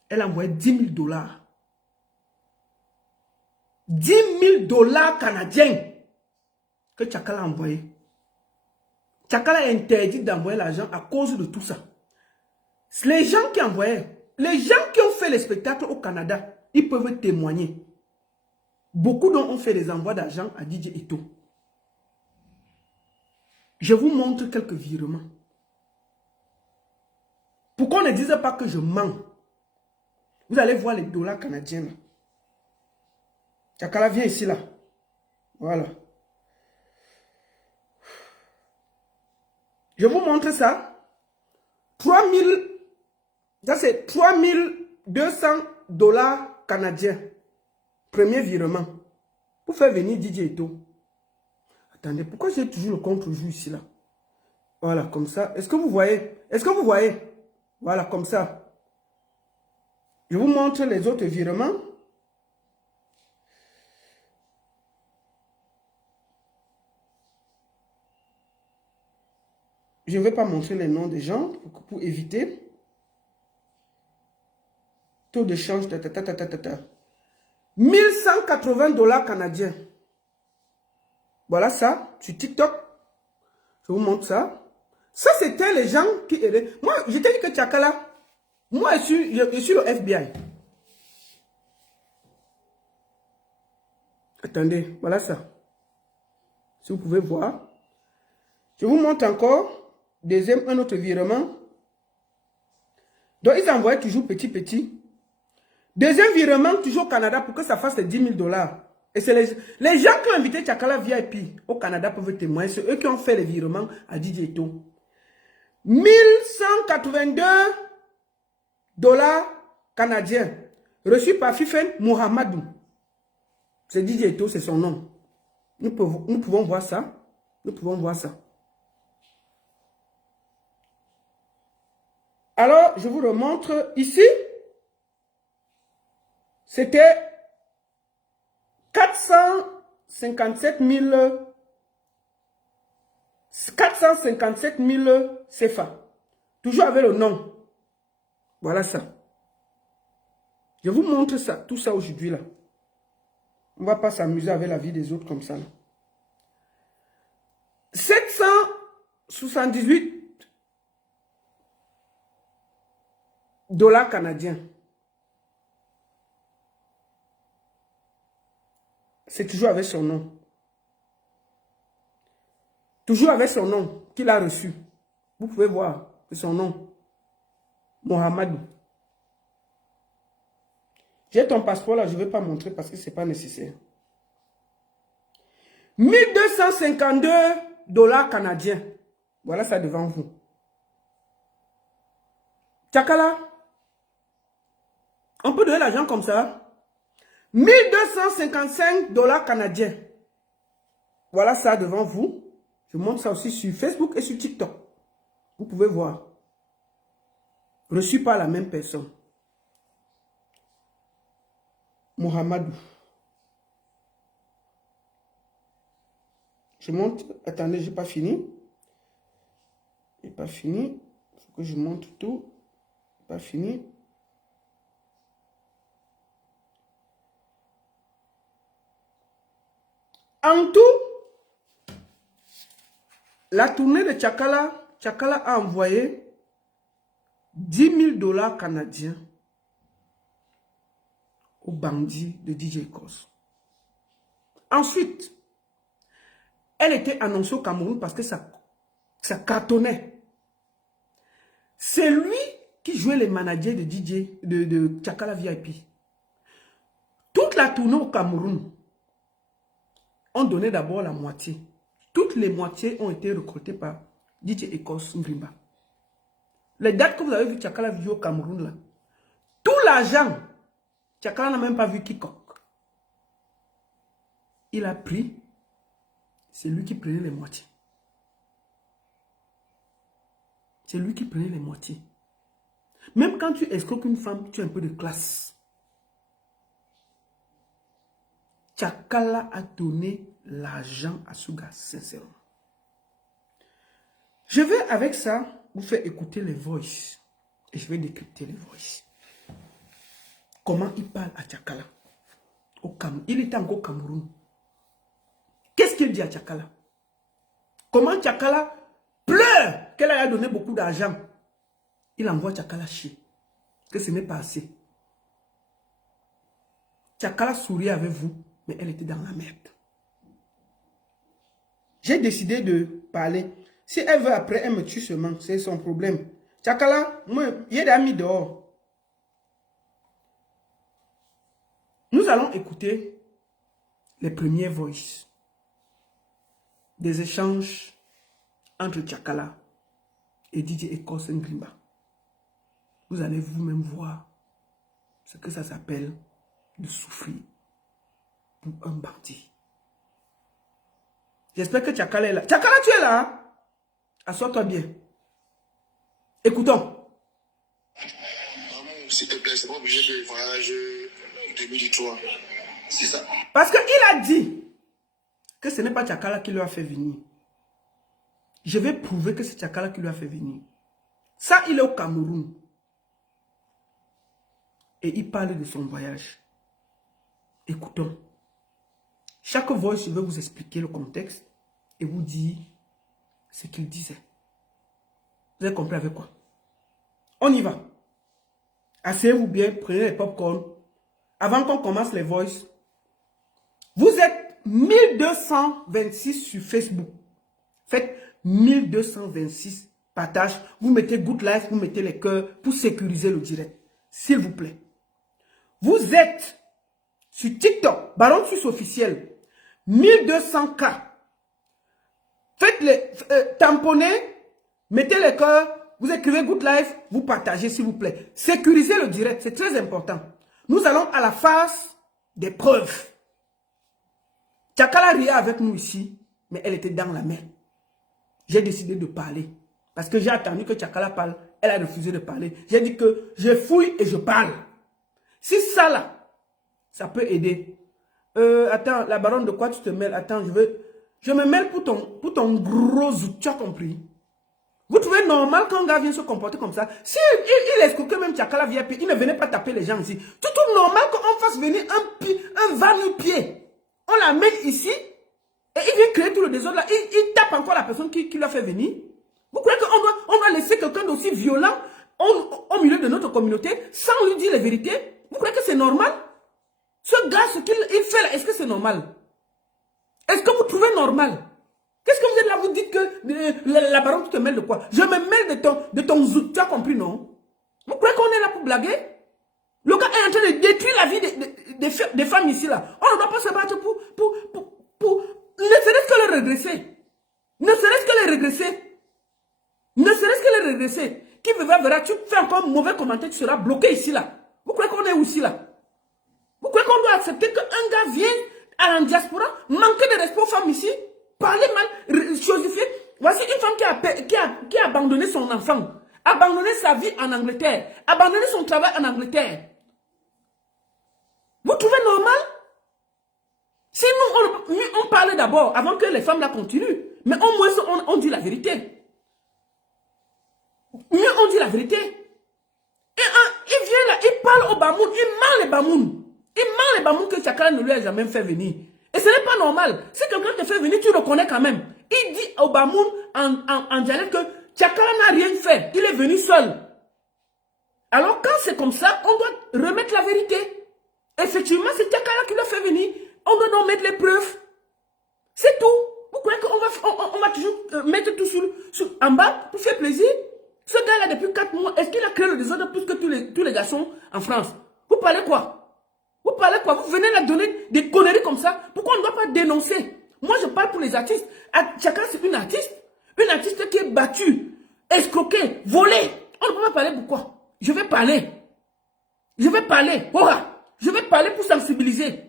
Elle a envoyé 10 000 $. 10 000 $ canadiens que Tchakala a envoyé. Tchakala a interdit d'envoyer l'argent à cause de tout ça. Les gens qui envoyaient, les gens qui ont fait les spectacles au Canada, ils peuvent témoigner. Beaucoup d'entre eux ont fait des envois d'argent à DJ Eto. Je vous montre quelques virements. Pour qu'on ne dise pas que je mens. Vous allez voir les dollars canadiens. Là. Tchakala, viens ici là. Voilà. Je vous montre ça. 3000. Ça c'est 3200 $ canadiens. Premier virement. Pour faire venir DJ Eto. Attendez, pourquoi j'ai toujours le contre-jour ici là? Voilà, comme ça. Est-ce que vous voyez? Est-ce que vous voyez? Voilà, comme ça. Je vous montre les autres virements. Je ne vais pas montrer les noms des gens pour éviter. Taux de change, 1180 $ canadiens. Voilà ça, sur TikTok. Je vous montre ça. Ça, c'était les gens qui aidaient. Moi, je t'ai dit que Tchakala, moi, je suis le FBI. Attendez, voilà ça. Si vous pouvez voir. Je vous montre encore. Un autre virement. Donc, ils envoyaient toujours petit. Deuxième virement, toujours au Canada, pour que ça fasse les 10 000 $. Et c'est les gens qui ont invité Tchakala VIP au Canada peuvent témoigner. C'est eux qui ont fait les virements à DJ Eto. 1182 $ canadiens reçus par Fifen Mohamedou. C'est DJ Eto, c'est son nom. Nous pouvons voir ça. Nous pouvons voir ça. Alors, je vous remontre. Ici, c'était 457 000 CFA. Toujours avec le nom. Voilà ça. Je vous montre ça, tout ça aujourd'hui là. On ne va pas s'amuser avec la vie des autres comme ça. Là. 778 $ canadiens. C'est toujours avec son nom. Toujours avec son nom qu'il a reçu. Vous pouvez voir son nom. Mohamedou. J'ai ton passeport là, je ne vais pas montrer parce que ce n'est pas nécessaire. 1252 $ canadiens. Voilà ça devant vous. Tchakala. On peut donner l'argent comme ça. 1255 $ canadiens. Voilà ça devant vous. Je montre ça aussi sur Facebook et sur TikTok. Vous pouvez voir. Reçu par la même personne. Mohamedou. Je montre. Attendez, je n'ai pas fini. Je n'ai pas fini. Il faut que je montre tout. Je n'ai pas fini. En tout, la tournée de Tchakala, Tchakala a envoyé 10 000 $ canadiens aux bandits de DJ Kos. Ensuite, elle était annoncée au Cameroun parce que ça cartonnait. C'est lui qui jouait les managers de DJ, de Tchakala VIP. Toute la tournée au Cameroun, on donnait d'abord la moitié. Toutes les moitiés ont été recrutées par DJ Ekos Ngrimba. Les dates que vous avez vu Tchakala jouer au Cameroun, là, tout l'argent, Tchakala n'a même pas vu quiconque. Il a pris, c'est lui qui prenait les moitiés. C'est lui qui prenait les moitiés. Même quand tu escroques une femme, tu as un peu de classe. Tchakala a donné l'argent à ce gars, sincèrement. Je vais avec ça vous faire écouter les voices. Et je vais décrypter les voices. Comment il parle à Tchakala. Il était encore au Cameroun. Qu'est-ce qu'il dit à Tchakala? Comment Tchakala pleure qu'elle a donné beaucoup d'argent. Il envoie Tchakala chier. Que ce n'est pas assez. Tchakala sourit avec vous, mais elle était dans la merde. J'ai décidé de parler. Si elle veut après, elle me tue seulement. C'est son problème. Tchakala, moi, il y a des amis dehors. Nous allons écouter les premiers voices. Des échanges entre Tchakala et DJ Ekos Ngrimba. Vous allez vous-même voir ce que ça s'appelle de souffrir pour un bandit. J'espère que Tchakala est là. Tchakala, tu es là? Assois-toi bien. Écoutons. S'il te plaît, c'est pas obligé de voyage 2003. C'est ça. Parce qu'il a dit que ce n'est pas Tchakala qui lui a fait venir. Je vais prouver que c'est Tchakala qui lui a fait venir. Ça, il est au Cameroun. Et il parle de son voyage. Écoutons. Chaque voice, je vais vous expliquer le contexte et vous dire ce qu'il disait. Vous avez compris avec quoi? On y va. Asseyez-vous bien, prenez les popcorn. Avant qu'on commence les voices, vous êtes 1226 sur Facebook. Faites 1226 partages. Vous mettez good life, vous mettez les cœurs pour sécuriser le direct. S'il vous plaît. Vous êtes sur TikTok, Baron Suisse officiel, 1200K. Faites les tamponnez, mettez les cœurs, vous écrivez good life, vous partagez s'il vous plaît. Sécurisez le direct, c'est très important. Nous allons à la phase des preuves. Tchakala riait avec nous ici, mais elle était dans la mer. J'ai décidé de parler. Parce que j'ai attendu que Tchakala parle, elle a refusé de parler. J'ai dit que je fouille et je parle. Si ça là, ça peut aider. Attends, la baronne, de quoi tu te mêles? Attends, je me mêle pour ton gros zout, tu as compris? Vous trouvez normal qu'un gars vienne se comporter comme ça? Si il escroquait même Tchakala VIP, il ne venait pas taper les gens ici. Tu trouves normal qu'on fasse venir un va-nu-pied? On l'amène ici et il vient créer tout le désordre là. Il tape encore la personne qui l'a fait venir. Vous croyez qu'on doit laisser quelqu'un d'aussi violent au milieu de notre communauté sans lui dire la vérité? Vous croyez que c'est normal? Ce gars, ce qu'il fait là, est-ce que c'est normal? Est-ce que vous trouvez normal? Qu'est-ce que vous êtes là? Vous dites que la baronne, tu te mêles de quoi? Je me mêle de ton zout. Tu as compris, non? Vous croyez qu'on est là pour blaguer? Le gars est en train de détruire la vie des femmes ici, là. On ne doit pas se battre pour ne serait-ce que les regresser. Ne serait-ce que les regresser. Ne serait-ce que les regresser. Qui verra, tu fais encore un mauvais commentaire, tu seras bloqué ici, là. Vous croyez qu'on est aussi là? Vous croyez qu'on doit accepter qu'un gars vienne à la diaspora, manquer de respect aux femmes ici, parler mal, chosifier? Voici une femme qui a abandonné son enfant, abandonné sa vie en Angleterre, abandonné son travail en Angleterre. Vous trouvez normal? Si nous, on parle d'abord, avant que les femmes la continuent, mais au moins on dit la vérité. Mieux on dit la vérité. Et il vient là, il parle au Bamoun, il ment les Bamoun. Il ment les Bamoun que Tchakala ne lui a jamais fait venir. Et ce n'est pas normal. Si quelqu'un te fait venir, tu le connais quand même. Il dit au Bamoun en dialecte que Tchakala n'a rien fait. Il est venu seul. Alors quand c'est comme ça, on doit remettre la vérité. Effectivement, c'est Tchakala qui l'a fait venir. On doit donc mettre les preuves. C'est tout. Vous croyez qu'on va toujours mettre tout en bas pour faire plaisir? Ce gars-là, depuis 4 mois, est-ce qu'il a créé le désordre plus que tous les garçons en France? Vous parlez quoi? Vous parlez quoi? Vous venez là donner des conneries comme ça? Pourquoi on ne doit pas dénoncer? Moi, je parle pour les artistes. Chacun, c'est une artiste qui est battue, escroquée, volée. On ne peut pas parler pourquoi? Je vais parler. Je vais parler. Voilà. Je vais parler pour sensibiliser.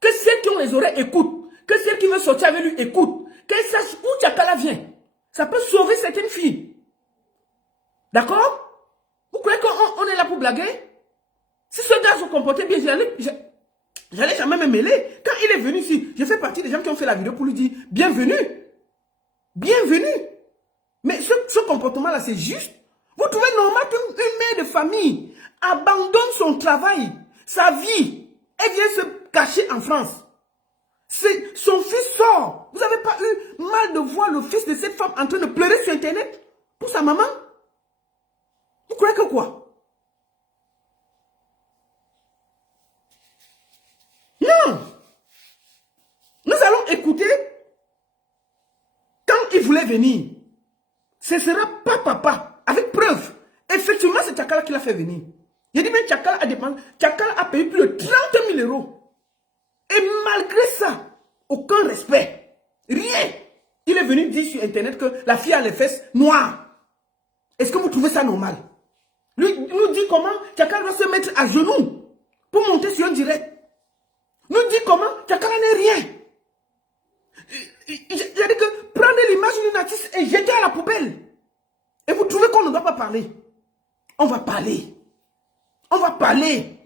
Que celles qui ont les oreilles écoutent. Que celles qui veulent sortir avec lui écoutent. Qu'elles sachent où Tchakala vient. Ça peut sauver certaines filles. D'accord? Vous croyez qu'on est là pour blaguer? Si ce gars se comportait bien, j'allais jamais me mêler. Quand il est venu ici, je fais partie des gens qui ont fait la vidéo pour lui dire bienvenue. Bienvenue. Mais ce comportement-là, c'est juste. Vous trouvez normal qu'une mère de famille abandonne son travail, sa vie, et vient se cacher en France? Son fils sort. Vous n'avez pas eu mal de voir le fils de cette femme en train de pleurer sur Internet pour sa maman? Vous croyez que quoi? Non. Nous allons écouter quand il voulait venir. Ce ne sera pas papa, avec preuve. Effectivement, c'est Tchakala qui l'a fait venir. Il dit même Tchakala a dépensé. Tchakala a payé plus de 30 000 €. Et malgré ça, aucun respect. Rien. Il est venu dire sur Internet que la fille a les fesses noires. Est-ce que vous trouvez ça normal? Lui nous dit comment Tchakala doit se mettre à genoux pour monter sur un direct. Nous dit comment Tchakala n'est rien. Il a dit que prendre l'image d'une artiste et jeter à la poubelle. Et vous trouvez qu'on ne doit pas parler? On va parler. On va parler.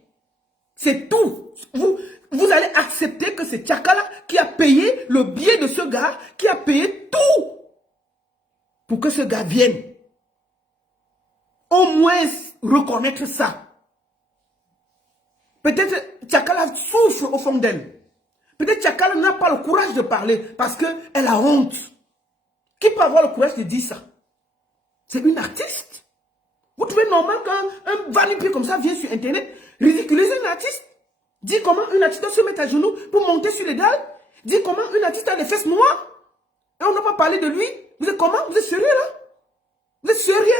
C'est tout. Vous allez accepter que c'est Tchakala qui a payé le billet de ce gars, qui a payé tout pour que ce gars vienne. Au moins reconnaître ça. Peut-être Tchakala souffre au fond d'elle. Peut-être Tchakala n'a pas le courage de parler parce qu'elle a honte. Qui peut avoir le courage de dire ça? C'est une artiste. Vous trouvez normal qu'un vanipier comme ça vient sur Internet ridiculiser une artiste? Dit comment une artiste doit se mettre à genoux pour monter sur les dalles? Dit comment une artiste a les fesses noires? Et on n'a pas parlé de lui? Vous êtes comment? Vous êtes sérieux là? Vous êtes sérieux?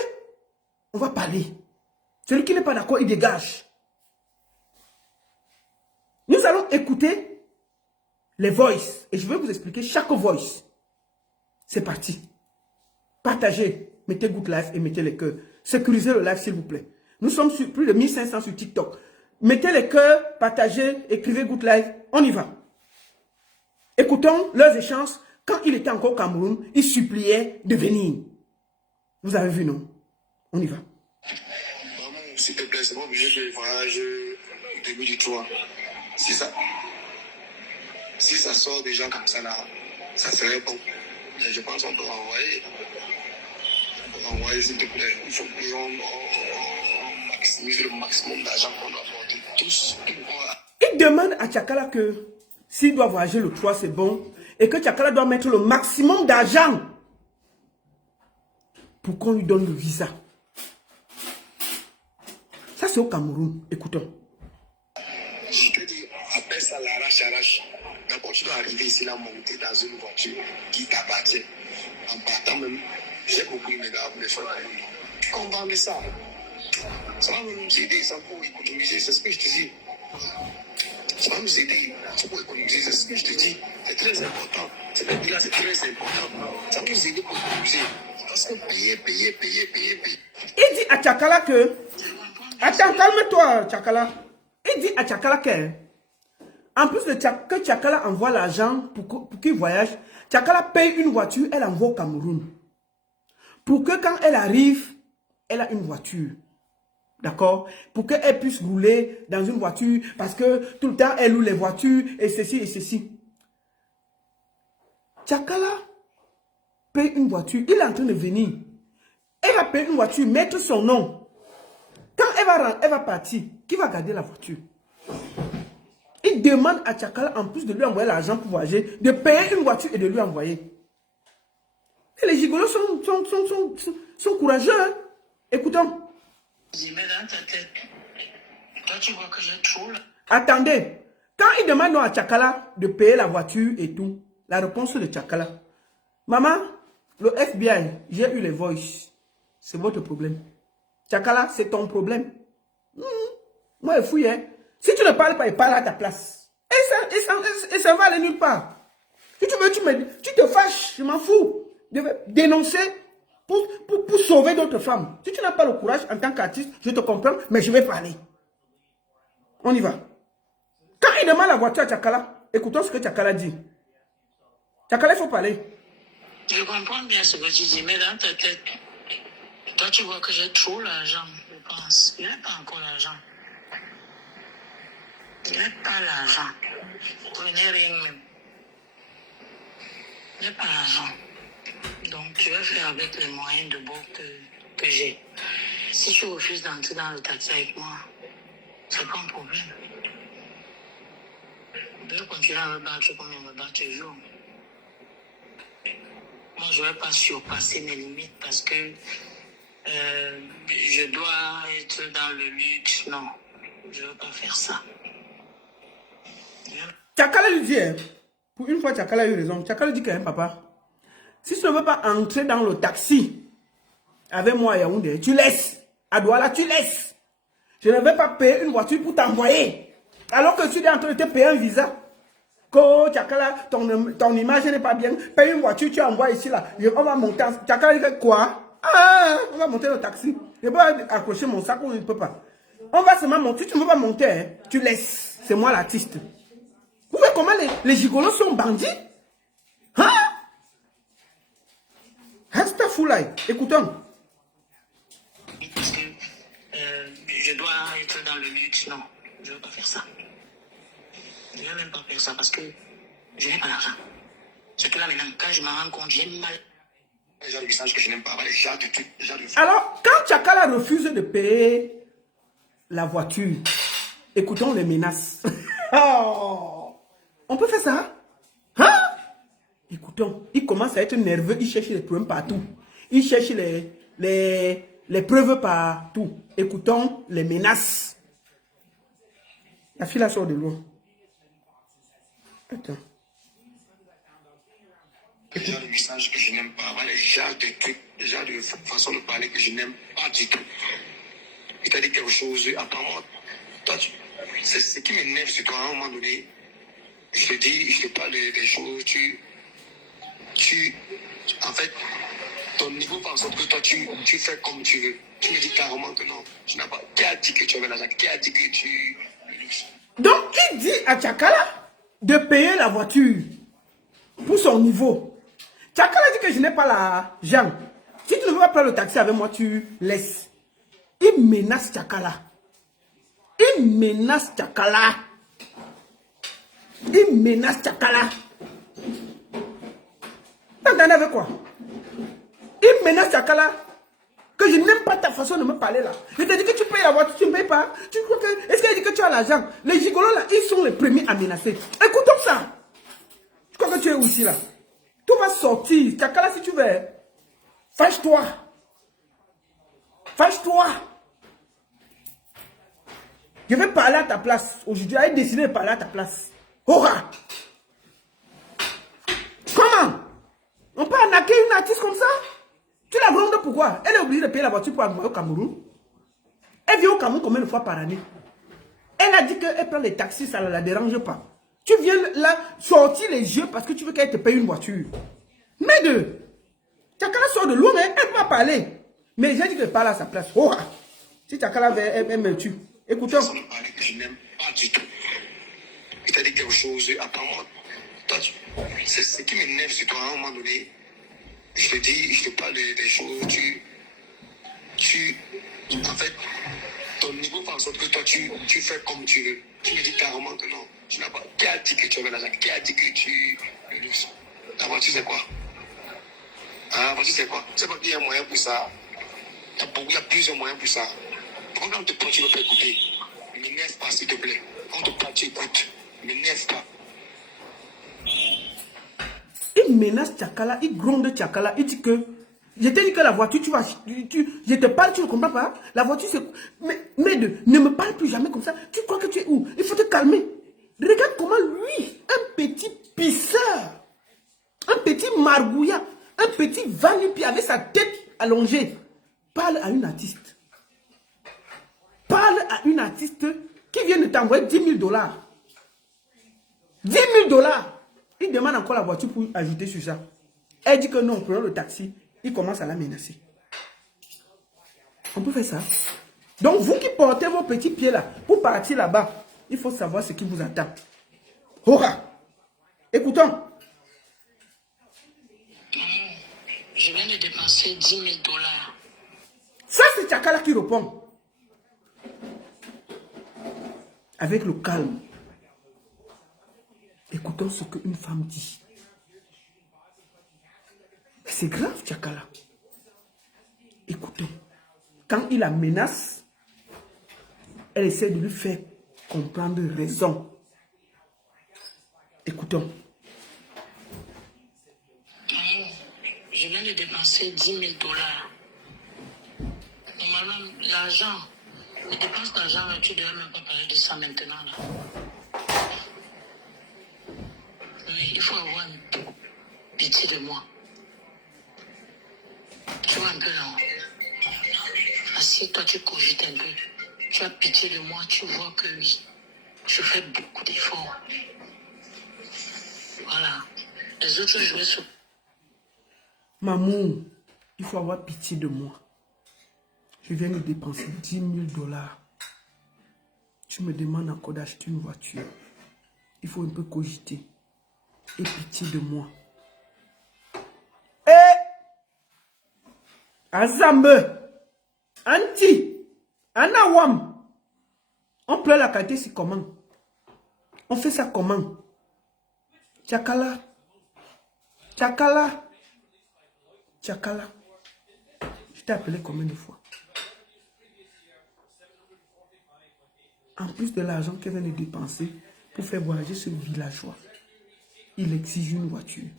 On va parler. Celui qui n'est pas d'accord, il dégage. Nous allons écouter les voices. Et je vais vous expliquer chaque voice. C'est parti. Partagez. Mettez Good Life et mettez les cœurs. Sécurisez le live, s'il vous plaît. Nous sommes sur plus de 1500 sur TikTok. Mettez les cœurs, partagez, écrivez Good Life. On y va. Écoutons leurs échanges. Quand il était encore au Cameroun, il suppliait de venir. Vous avez vu, non? On y va. Maman, s'il te plaît, c'est pas obligé de voyage 2003. C'est ça. Si ça sort des gens comme ça là, ça serait bon. Mais je pense qu'on peut envoyer. Envoyer, s'il te plaît. Il faut qu'on maximise le maximum d'argent qu'on doit apporter. Tous. Il demande à Tchakala que s'il doit voyager le 3, c'est bon. Et que Tchakala doit mettre le maximum d'argent pour qu'on lui donne le visa. Ça, c'est au Cameroun. Écoutons. Je te dis, appelle ça l'arrache-arrache. D'abord, tu dois arriver ici, là, monter dans une voiture qui t'appartient. En partant même, j'ai compris, mes gars, mes frères. Comprendre ça. Ça va nous aider, ça pour économiser, c'est ce que je te dis. Ça va nous aider, ça pour économiser, c'est ce que je te dis. C'est très important. C'est là, c'est très important. Ça va nous aider pour économiser. Parce que payer. Il dit à Tchakala que... Attends, calme-toi, Tchakala. Il dit à Tchakala que... En plus de que Tchakala envoie l'argent pour qu'il voyage, Tchakala paye une voiture, elle envoie au Cameroun. Pour que quand elle arrive, elle a une voiture. D'accord? Pour qu'elle puisse rouler dans une voiture, parce que tout le temps, elle loue les voitures, et ceci, et ceci. Tchakala paye une voiture, il est en train de venir. Elle va payer une voiture, mettre son nom. Quand elle va partir, qui va garder la voiture? Il demande à Tchakala, en plus de lui envoyer l'argent pour voyager, de payer une voiture et de lui envoyer. Et les gigolos sont courageux. Hein? Écoutons. Mets dans ta tête. Toi, tu vois que j'ai trop là. Attendez. Quand il demande à Tchakala de payer la voiture et tout, la réponse de Tchakala. Maman, le FBI, j'ai eu les voices. C'est votre problème. Tchakala, c'est ton problème. Moi, je fouille. Hein? Si tu ne parles pas, il parle à ta place. Et ça va aller nulle part. Si tu veux, tu te fâches, je m'en fous. Je vais dénoncer pour sauver d'autres femmes. Si tu n'as pas le courage en tant qu'artiste, je te comprends, mais je vais parler. On y va. Quand il demande la voiture à Tchakala, écoutons ce que Tchakala dit. Tchakala, il faut parler. Je comprends bien ce que tu dis, mais dans ta tête, toi, tu vois que j'ai trop l'argent, je pense. Il n'y a pas encore l'argent. Il n'y a pas l'argent. Il n'y a rien même. Il n'y a pas l'argent. Donc, tu vas faire avec les moyens de bord que j'ai. Si tu refuses d'entrer dans le taxi avec moi, c'est pas un problème. Je vais continuer à me battre comme je me bats toujours. Moi, je ne vais pas surpasser mes limites parce que je dois être dans le luxe. Non, je ne veux pas faire ça. Tchakala lui dit, hein, pour une fois, Tchakala a eu raison. Tchakala dit quand même, papa, si tu ne veux pas entrer dans le taxi avec moi à Yaoundé, tu laisses. À Douala, tu laisses. Je ne vais pas payer une voiture pour t'envoyer. Alors que tu es en train de te payer un visa. Que Tchakala, ton image n'est pas bien. Paye une voiture, tu envoies ici, là. On va monter. Tchakala dit quoi? Ah, on va monter le taxi. Je peux accrocher mon sac ou je ne peux pas. On va seulement monter. Tu ne veux pas monter, hein? Tu laisses. C'est moi l'artiste. Vous voyez comment les gigolos sont bandits? Hein? Astaghfirullah. Écoutons. Parce que je dois être dans le luxe. Non, je ne veux pas faire ça. Je ne vais même pas faire ça parce que je n'ai pas l'argent. Surtout là maintenant, quand je me rends compte, j'ai mal. Les gens de messages que je n'aime pas, les gens de trucs, les gens de... Alors, quand Tchakala refuse de payer la voiture, écoutons les menaces. Oh, on peut faire ça? Hein? Écoutons, il commence à être nerveux, il cherche les problèmes partout. Il cherche les preuves partout. Écoutons les menaces. La fille la sort de loin. Attends. Les gens de messages que je n'aime pas, les gens de trucs, les gens de façon de parler que je n'aime pas du tout. Il t'a dit quelque chose, apparemment, toi, c'est ce qui m'énerve sur toi à un moment donné. Je te dis, je te parle des choses, en fait, ton niveau fait en sorte que toi, tu fais comme tu veux. Tu me dis carrément que non, tu n'as pas. Qui a dit que tu avais l'argent? Qui a dit que tu... Donc, il dit à Tchakala de payer la voiture pour son niveau. Tchakala dit que je n'ai pas l'argent. Si tu ne veux pas prendre le taxi avec moi, tu laisses. Il menace Tchakala. Il menace Tchakala. Il menace Tchakala. T'entendez avec quoi? Il menace Tchakala. Que je n'aime pas ta façon de me parler là. Je te dis que tu payes la voiture, tu ne payes pas. Tu crois que... Est-ce qu'il dit que tu as l'argent? Les gigolos là, ils sont les premiers à menacer. Écoutons ça. Tu crois que tu es aussi là? Tout va sortir. Tchakala, si tu veux. Fâche-toi. Fâche-toi. Je vais parler à ta place. Aujourd'hui, elle a décidé de parler à ta place. Hora! Comment? On peut arnaquer une artiste comme ça? Tu la grondes pourquoi? Elle est obligée de payer la voiture pour aller au Cameroun. Elle vient au Cameroun combien de fois par année? Elle a dit qu'elle prend les taxis, ça ne la dérange pas. Tu viens là sortir les yeux parce que tu veux qu'elle te paye une voiture. Mais de... Tchakala sort de loin, elle va parler. Mais j'ai dit que parle à sa place. Hora! Si Tchakala elle me tue. Écoutons. Je n'aime pas du tout. Il t'a dit quelque chose, apparemment, c'est ce qui m'énerve sur toi à un moment donné. Je te dis, je te parle des choses, en fait, ton niveau fait en sorte que toi, tu fais comme tu veux. Tu me dis carrément que non, tu n'as pas. Qui a dit que tu avais l'argent? Qui a dit que tu... La voiture, c'est quoi? Ah, la voiture, c'est quoi? C'est pas qu'il y a un moyen pour ça. Il y a plusieurs moyens pour ça. Pourquoi on te parle, tu ne veux pas écouter? M'énerve pas, s'il te plaît. Quand on te parle, tu écoutes. M'énerve pas. Il menace Tchakala, il gronde Tchakala, il dit que... Je t'ai dit que la voiture, tu vas... je te parle, tu ne comprends pas? La voiture, c'est... Mais ne me parle plus jamais comme ça. Tu crois que tu es où? Il faut te calmer. Regarde comment lui, un petit pisseur, un petit margouillat, un petit vanupi avec sa tête allongée, parle à une artiste. Parle à une artiste qui vient de t'envoyer 10 000 $. 10 000 $. Il demande encore la voiture pour ajouter sur ça. Elle dit que non, prenons le taxi. Il commence à la menacer. On peut faire ça. Donc, vous qui portez vos petits pieds là, pour partir là-bas, il faut savoir ce qui vous attend. Hora! Écoutons. Je viens de dépenser 10 000 $. Ça, c'est Tchakala qui répond. Avec le calme. Écoutons ce qu'une femme dit. C'est grave, Tchakala. Écoutons. Quand il la menace, elle essaie de lui faire comprendre raison. Écoutons. Je viens de dépenser 10 000 $. Normalement, l'argent, les dépenses d'argent, tu ne devrais même pas parler de ça maintenant. Là. Mais il faut avoir un peu pitié de moi. Tu vois un peu, non? Assieds-toi, tu cogites un peu. Tu as pitié de moi, tu vois que oui, je fais beaucoup d'efforts. Voilà. Les autres jouets sont... Maman, il faut avoir pitié de moi. Je viens de dépenser 10 000 $. Tu me demandes encore d'acheter une voiture. Il faut un peu cogiter. Et pitié de moi. Azambe, Anti, Anawam. On pleure la qualité, c'est comment? On fait ça comment? Tchakala. Tchakala. Tchakala. Je t'ai appelé combien de fois? En plus de l'argent qu'elle vient de dépenser pour faire voyager ce villageois, il exige une voiture.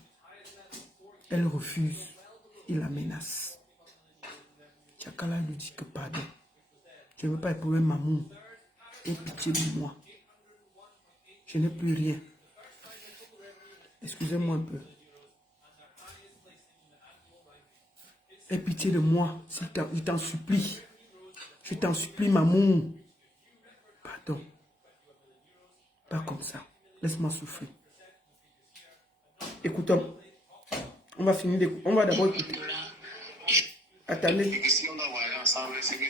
Elle refuse. Il la menace. Tchakala lui dit que pardon. Je ne veux pas éprouver maman. Aie pitié de moi. Je n'ai plus rien. Excusez-moi un peu. Aie pitié de moi. Je t'en supplie. Je t'en supplie, maman. Pardon. Pas comme ça. Laisse-moi souffrir. Écoutons. On va finir d'écouter. On va d'abord écouter. Attendez.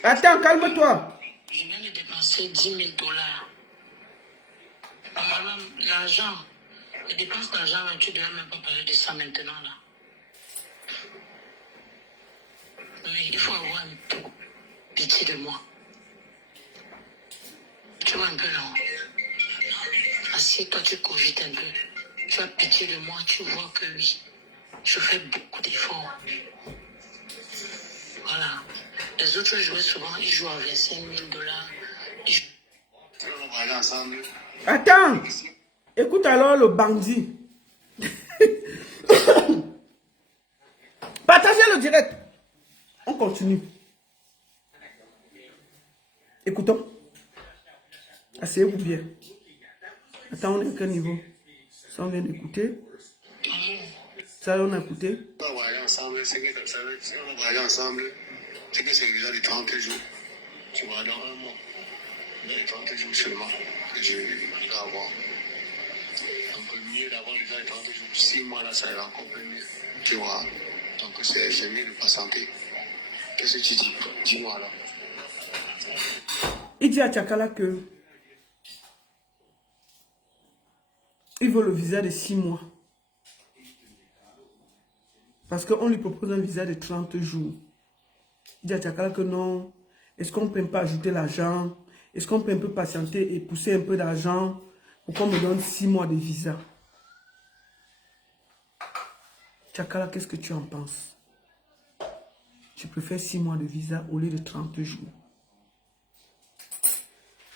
Attends, calme-toi. Je viens de dépenser 10 000 $. Normalement, l'argent, les dépenses d'argent, tu ne devrais même pas parler de ça maintenant. Là. Mais il faut avoir un peu pitié de moi. Tu vois un peu, non? Assieds-toi, tu cogites un peu. Tu as pitié de moi, tu vois que oui, je fais beaucoup d'efforts. Voilà. Les autres joueurs, souvent, ils jouent à 25 000 $. On va aller ensemble. Attends. Écoute alors le bandit. Partagez le direct. On continue. Écoutons. Asseyez-vous bien. Attends, on est à quel niveau? Ça, on vient d'écouter. Ça, on a écouté. On va aller ensemble. C'est que on va aller ensemble. C'est que c'est déjà les 30 jours. Tu vois, dans un mois. Les 30 jours seulement. Je vais avoir. Un peu mieux d'avoir déjà les 30 jours. 6 mois là, ça ira encore mieux. Tu vois. Donc c'est mieux de patienter. Qu'est-ce que tu dis? Dis-moi là. Il dit à Tchakala que il veut le visa de 6 mois. Parce qu'on lui propose un visa de 30 jours. Il dit à Tchakala que non. Est-ce qu'on ne peut pas ajouter l'argent? Est-ce qu'on peut un peu patienter et pousser un peu d'argent pour qu'on me donne 6 mois de visa? Tchakala, qu'est-ce que tu en penses? Tu préfères 6 mois de visa au lieu de 30 jours.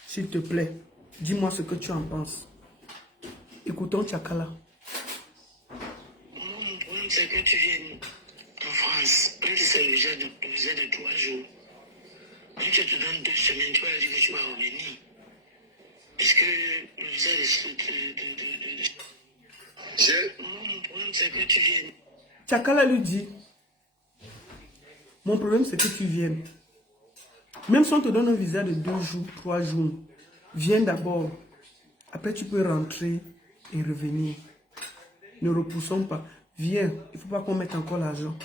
S'il te plaît, dis-moi ce que tu en penses. Écoutons Tchakala. Mon problème, c'est que tu viennes en France. Même si c'est le visa de 3 jours. Quand tu te donnes 2 semaines, tu vas dire que tu vas revenir. Est-ce que le visa Mon problème, c'est que tu viennes. Tchakala lui dit, mon problème c'est que tu viennes. Même si on te donne un visa de 2 jours, 3 jours, viens d'abord. Après tu peux rentrer et revenir. Ne repoussons pas. Viens, il ne faut pas qu'on mette encore l'argent.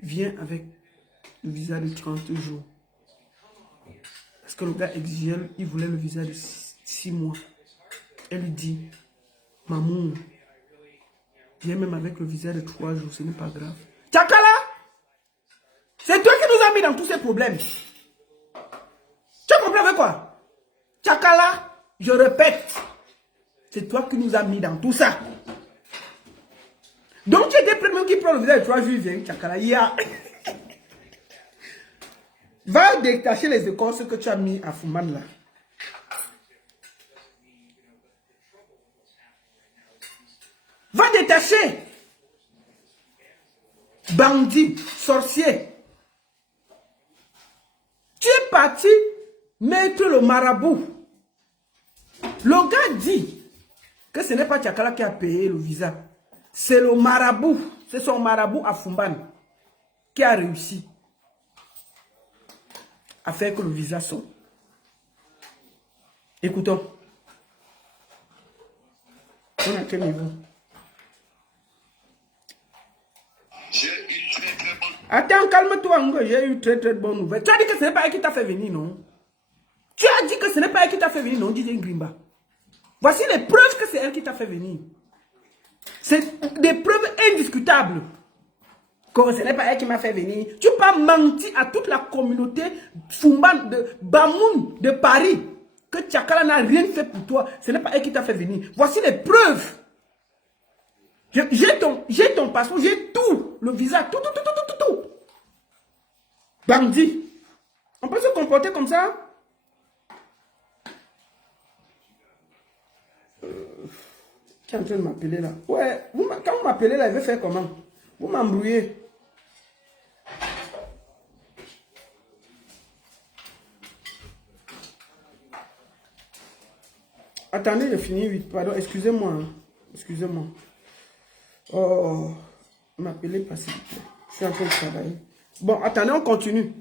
Viens avec le visa de 30 jours. Parce que le gars exigeait, il voulait le visa de 6 mois. Elle lui dit, maman, viens même avec le visa de 3 jours, ce n'est pas grave. Tchakala, c'est toi qui nous as mis dans tous ces problèmes. Tu as compris avec quoi? Tchakala, je répète, c'est toi qui nous as mis dans tout ça. Donc tu es des premiers qui prend le visa de 3 jours, il vient, Tchakala, il y a... Va détacher les écorces que tu as mis à Fouman là. Va détacher. Bandit, sorcier. Tu es parti mettre le marabout. Le gars dit que ce n'est pas Tchakala qui a payé le visa. C'est le marabout. C'est son marabout à Fumban qui a réussi à faire que le visa sorte. Écoutons. On a quel niveau? J'ai une très très bonne. Attends, calme-toi, j'ai eu très très bonne nouvelle. Tu as dit que ce n'est pas elle qui t'a fait venir, non? Tu as dit que ce n'est pas elle qui t'a fait venir, non, DJ Grimba? Voici les preuves que c'est elle qui t'a fait venir. C'est des preuves indiscutables. Que ce n'est pas elle qui m'a fait venir. Tu n'as pas menti à toute la communauté Fumban de Bamoun de Paris que Tchakala n'a rien fait pour toi. Ce n'est pas elle qui t'a fait venir. Voici les preuves. J'ai ton passeport, j'ai tout. Le visa, tout. Bandit. On peut se comporter comme ça? Tu es en train de m'appeler là. Ouais, quand vous m'appelez là, il veut faire comment? Vous m'embrouillez. Attendez, j'ai fini vite. Pardon, excusez-moi. Excusez-moi. Oh, vous m'appelez pas s'il vous plaît. Je suis en train de travailler. Bon, attendez, on continue.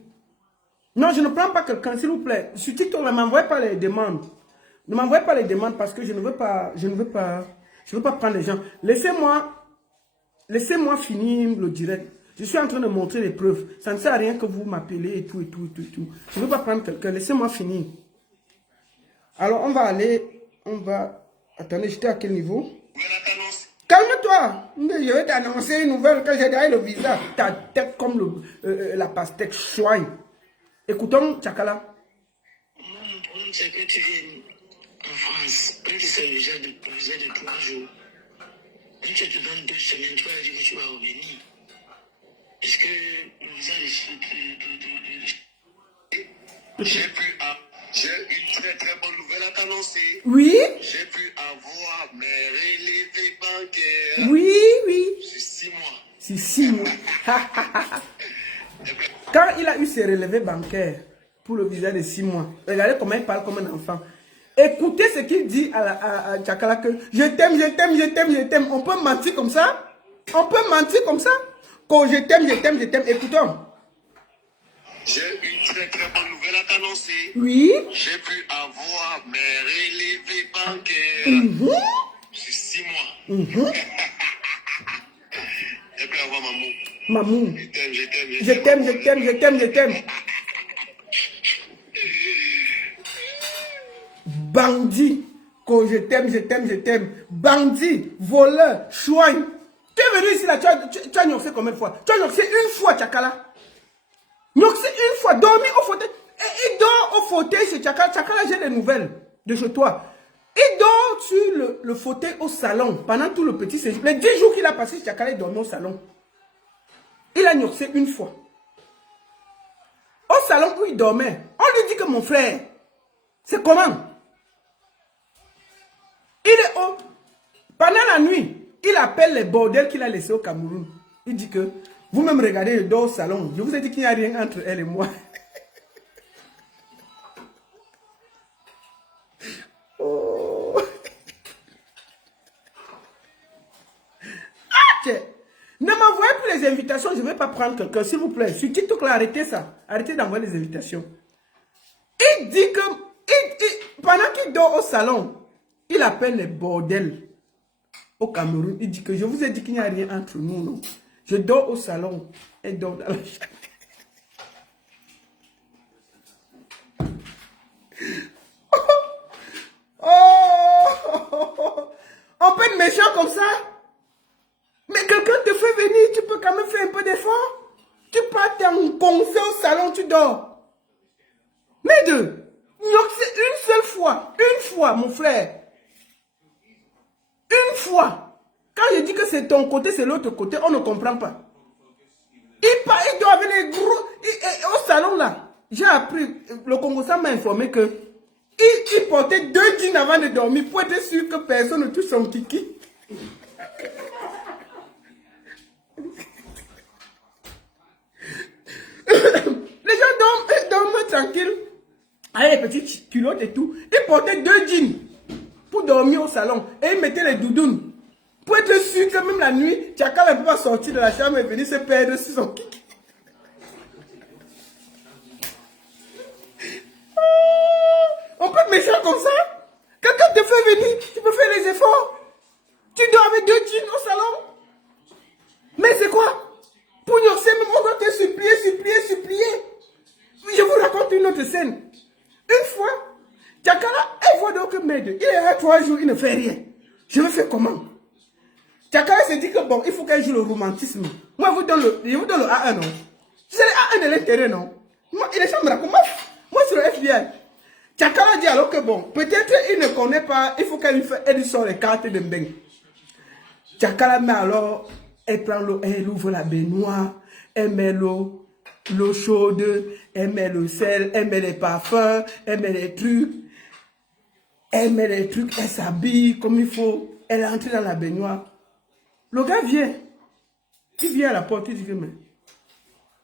Non, je ne prends pas quelqu'un, s'il vous plaît. Sur TikTok, ne m'envoyez pas les demandes. Ne m'envoyez pas les demandes parce que je ne veux pas prendre les gens. Laissez-moi finir le direct. Je suis en train de montrer les preuves. Ça ne sert à rien que vous m'appelez et tout. Je ne veux pas prendre quelqu'un. Laissez-moi finir. Alors, on va aller. Attendez, j'étais à quel niveau? Calme-toi. Je vais t'annoncer une nouvelle que j'ai derrière le visage. Ta tête comme la pastèque choigne. Écoutons, Tchakala. Mon problème, c'est que tu viennes en France, quand c'est un visa de 3 jours, quand tu te donnes 2 semaines, tu vas dire que tu vas revenir. Est-ce que le visa j'ai une très très bonne nouvelle à t'annoncer. Oui. J'ai pu avoir mes relevés bancaires. Oui, oui. C'est 6 mois. C'est 6 mois. Quand il a eu ses relevés bancaires pour le visa de 6 mois, regardez comment il parle comme un enfant. Écoutez ce qu'il dit à Tchakala que je t'aime, je t'aime, je t'aime, je t'aime. On peut mentir comme ça? On peut mentir comme ça? Quand je t'aime, je t'aime, je t'aime. Écoutons. J'ai une très très bonne nouvelle à t'annoncer. Oui. J'ai pu avoir mes relevés bancaires. C'est 6 mois. J'ai pu avoir maman. Maman. Je t'aime, je t'aime, je t'aime, je t'aime, je t'aime, je t'aime. Bandit. Quand je t'aime, je t'aime, je t'aime. Bandit, voleur, chouin. Tu es venu ici là, tu as gnoxé combien de fois? Tu as gnoxé une fois, Tchakala. Gnoxé une fois, dormi au fauteuil. Il dort au fauteuil chez Tchakala. Tchakala, j'ai des nouvelles de chez toi. Il dort sur le fauteuil au salon pendant tout le petit séjour. Les 10 jours qu'il a passé chez Tchakala, il dormait au salon. Il a gnoxé une fois. Au salon où il dormait, on lui dit que mon frère, c'est comment? Il est au... Pendant la nuit, il appelle les bordels qu'il a laissés au Cameroun. Il dit que, vous-même regardez, je dors au salon. Je vous ai dit qu'il n'y a rien entre elle et moi. Oh. Ah, ne m'envoyez plus les invitations, je ne vais pas prendre quelqu'un, s'il vous plaît. Sur TikTok, là, arrêtez ça. Arrêtez d'envoyer les invitations. Il dit que, pendant qu'il dort au salon, il appelle les bordels au Cameroun. Il dit que je vous ai dit qu'il n'y a rien entre nous, non. Je dors au salon. Elle dort dans la chambre. Oh! On peut être méchant comme ça? Mais quelqu'un te fait venir, tu peux quand même faire un peu d'effort. Tu pars t'engoncer au salon, tu dors. Mais deux, c'est une seule fois, mon frère. Une fois. Quand je dis que c'est ton côté, c'est l'autre côté, on ne comprend pas. Il dort avec les gros... au salon là, j'ai appris, le Congo-Ça m'a informé que il portait 2 jeans avant de dormir pour être sûr que personne ne touche son kiki. Les gens dorment tranquilles, avec les petites culottes et tout. Il portait 2 jeans pour dormir au salon et il mettait les doudounes. Pour être sûr que même la nuit, Tchakala ne peut pas sortir de la chambre et venir se perdre sur son kiki. On peut être méchant comme ça? Quelqu'un te fait venir, tu peux faire les efforts. Tu dors avec 2 jeans au salon. Mais c'est quoi? Pour nous, on doit te supplier. Je vous raconte une autre scène. Une fois, Tchakala, elle voit donc Med. Il est là 3 jours, il ne fait rien. Je vais faire comment? Tchakala s'est dit que bon, il faut qu'elle joue le romantisme. Moi, je vous donne le A1, non? C'est le A1 de l'intérêt, non? Moi, il est chambre comment? Moi, c'est le FBI. Tchakala dit alors que bon, peut-être il ne connaît pas, il faut qu'elle lui sorte les cartes de Mbeng. Tchakala, mais alors, elle prend l'eau, elle ouvre la baignoire, elle met l'eau chaude, elle met le sel, elle met les parfums, elle met les trucs. Elle met les trucs, elle s'habille comme il faut. Elle est entrée dans la baignoire. Le gars vient. Il vient à la porte, il dit que mais...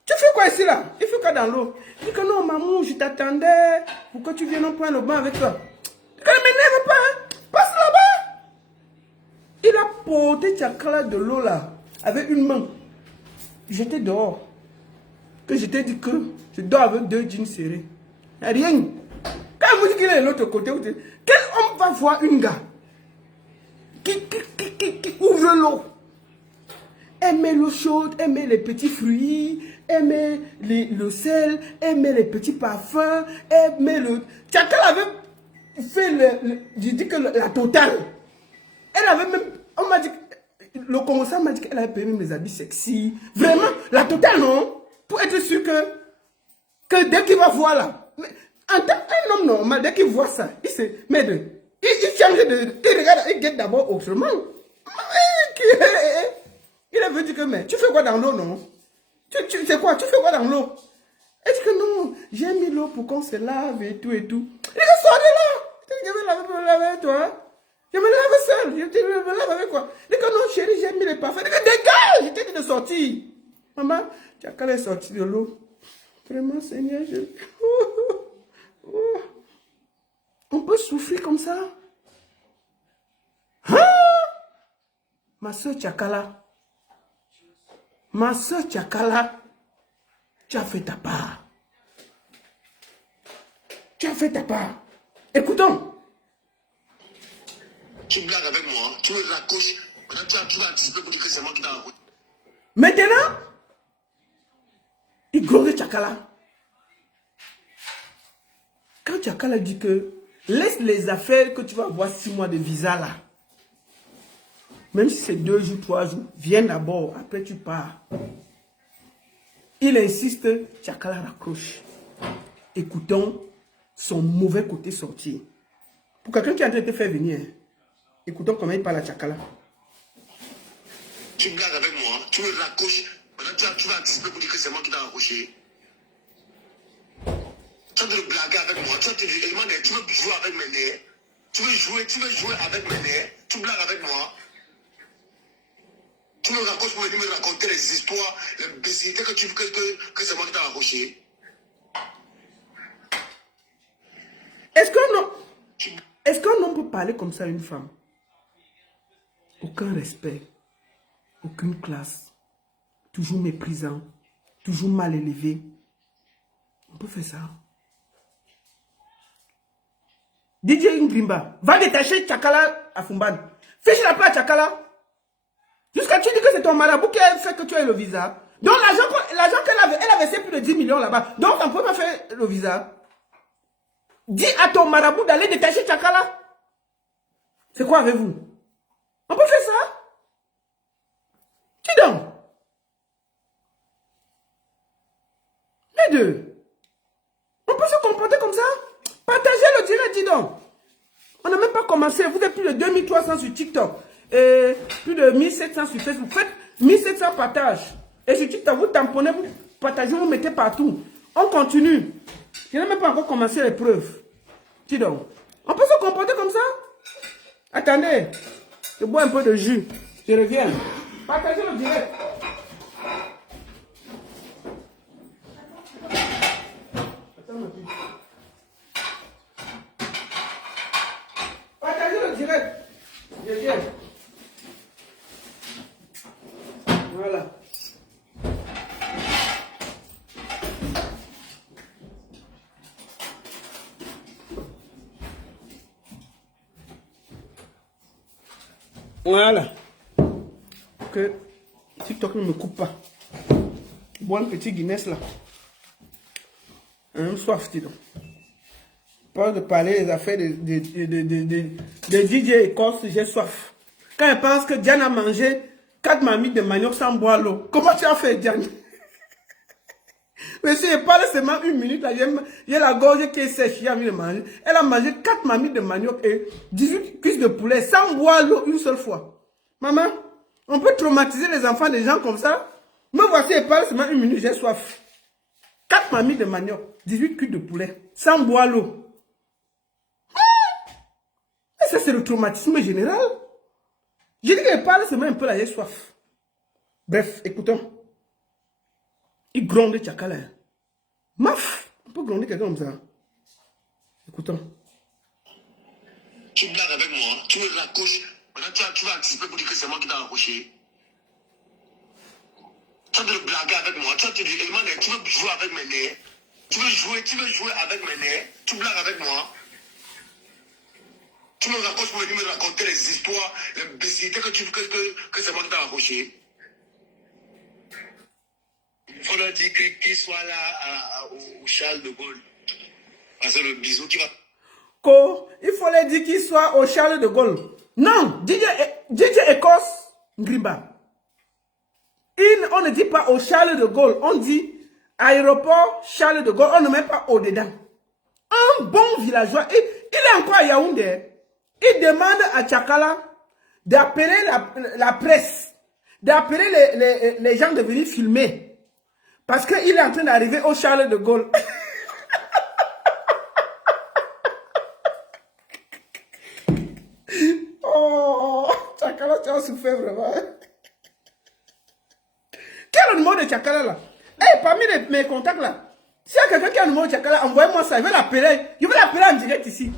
Tu fais quoi ici là? Il fait quoi dans l'eau? Il dit que non, maman, je t'attendais pour que tu viennes prendre le bain avec toi. Ne m'énerve pas, hein? Passe là-bas. Il a porté Tchakala de l'eau là, avec une main. J'étais dehors. Que je t'ai dit que je dors avec 2 jeans serrés. Il n'y a rien. Quand vous dites qu'il est de l'autre côté, vous dites, quel homme va voir une gars qui ouvre l'eau? Elle met l'eau chaude, elle met les petits fruits, elle met le sel, elle met les petits parfums, elle met le... Tchakala avait fait je dis que la totale. Elle avait même... On m'a dit... Le Congo-Ça m'a dit qu'elle avait payé même les habits sexy. Vraiment, la totale, non? Pour être sûr que dès qu'il va voir là... Un homme normal, dès qu'il voit ça, il se... Mais Il change de... Il regarde, il guette d'abord autrement. Il a vu dire que, mais tu fais quoi dans l'eau, non? Tu sais quoi? Tu fais quoi dans l'eau? Elle dit que non, j'ai mis l'eau pour qu'on se lave et tout et tout. Il dit, sors de là! Je vais me laver avec toi. Je me lave seul. Je me lave avec quoi? Il dit que non, chérie, j'ai mis les parfums. Il dit que dégage! Je t'ai dit de sortir. Maman, tu as qu'à aller sortir de l'eau. Vraiment, Seigneur, je... On peut souffrir comme ça? Hein? Ma soeur Tchakala. Ma soeur Tchakala. Tu as fait ta part. Tu as fait ta part. Écoutons. Tu blagues avec moi, tu me raccroches. Maintenant, tu vas anticiper pour dire que c'est moi qui t'ai envoyé. Maintenant, il glorifie Tchakala. Quand Tchakala dit que laisse les affaires que tu vas avoir 6 mois de visa là. Même si c'est 2 jours, 3 jours, viens d'abord, après tu pars. Il insiste, Tchakala raccroche. Écoutons son mauvais côté sortir. Pour quelqu'un qui est en train de te faire venir, écoutons comment il parle à Tchakala. Tu blagues avec moi, tu me raccroches. Maintenant, tu vas anticiper pour dire que c'est moi qui t'ai raccroché. Tu es en train de blaguer avec moi. Tu veux jouer avec mes nerfs. Tu veux jouer avec mes nerfs. Tu blagues avec moi. Tu me raccroches pour venir me raconter les histoires, les bêtisités que c'est moi qui t'ai raccroché. Est-ce qu'un homme peut parler comme ça à une femme? Aucun respect, aucune classe, toujours méprisant, toujours mal élevé. On peut faire ça. DJ Ngrimba, va détacher Tchakala à Fumban. Fiche la paix à Tchakala. Jusqu'à tu dis que c'est ton marabout qui a fait que tu aies le visa. Donc l'argent qu'elle avait, elle a versé plus de 10 millions là-bas. Donc on ne peut pas faire le visa. Dis à ton marabout d'aller détacher Tchakala. C'est quoi avec vous? On peut faire ça? Dis donc. Les deux. On peut se comporter comme ça? Partagez le direct, dis donc. On n'a même pas commencé. Vous êtes plus de 2300 sur TikTok. Et plus de 1700 sur Facebook. Faites 1700 partages. Et sur TikTok, vous tamponnez, vous partagez, vous mettez partout. On continue. Je n'ai même pas encore commencé l'épreuve. Dis donc. On peut se comporter comme ça? Attendez. Je bois un peu de jus. Je reviens. Partagez le direct. Partagez le direct. Je viens. Voilà. Voilà. Que TikTok ne me coupe pas. Bois un petit Guinness là. Soif, dis donc. Pas de parler des affaires de DJ Écosse, j'ai soif. Quand elle pense que Diane a mangé 4 marmites de manioc sans boire l'eau. Comment tu as fait, Diane? Mais si elle parle seulement 1 minute, là, j'ai la gorge qui est sèche, j'ai envie de manger. Elle a mangé 4 marmites de manioc et 18 cuisses de poulet sans boire l'eau une seule fois. Maman, on peut traumatiser les enfants des gens comme ça? Me voici, elle parle seulement 1 minute, j'ai soif. 4 marmites de manioc, 18 cuisses de poulet sans boire l'eau. Et ça, c'est le traumatisme général. J'ai dit qu'elle parle seulement un peu là, j'ai soif. Bref, écoutons. Il gronde Tchakala. Maf! On peut gronder quelqu'un comme ça. Écoutons. Tu blagues avec moi, tu me raccroches. Maintenant, tu vas anticiper pour dire que c'est moi qui t'ai raccroché. Tu vas te blaguer avec moi. Tu vas te dire, tu veux jouer avec mes nerfs. Tu veux jouer avec mes nerfs. Tu blagues avec moi. Tu me raccroches pour venir me raconter les histoires, les bêtisités que c'est moi qui t'ai raccroché. Il faudra dire qu'il soit là au Charles de Gaulle. Parce que le bisou qui va... Il fallait dire qu'il soit au Charles de Gaulle. Non, DJ Écosse Ngrimba. On ne dit pas au Charles de Gaulle. On dit aéroport Charles de Gaulle. On ne met pas au-dedans. Un bon villageois. Il est encore à Yaoundé. il demande à Tchakala d'appeler la presse, d'appeler les gens de venir filmer. Parce qu'il est en train d'arriver au Charles de Gaulle. Oh, Tchakala, tu as souffert vraiment. Quel est le numéro de Tchakala là? Hey, parmi mes contacts là, s'il y a quelqu'un qui a le numéro de Tchakala, envoyez-moi ça. Je vais l'appeler. Je vais l'appeler en direct ici.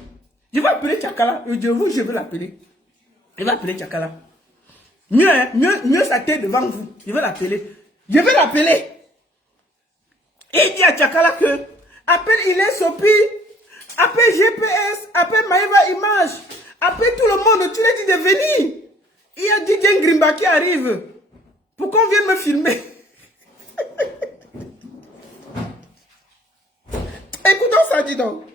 Je vais appeler Tchakala. Je vais l'appeler. Je vais appeler Tchakala. Mieux, hein? Mieux sa tête devant vous. Je vais l'appeler. Je vais l'appeler. Et il dit à Tchakala que appelle Ilé Sopi, appelle GPS, appelle Maïva Image, appelle tout le monde. Tu l'as dit de venir. Il y a DJ Grimba qui arrive. Pour qu'on vienne me filmer. Écoutons ça, dis donc.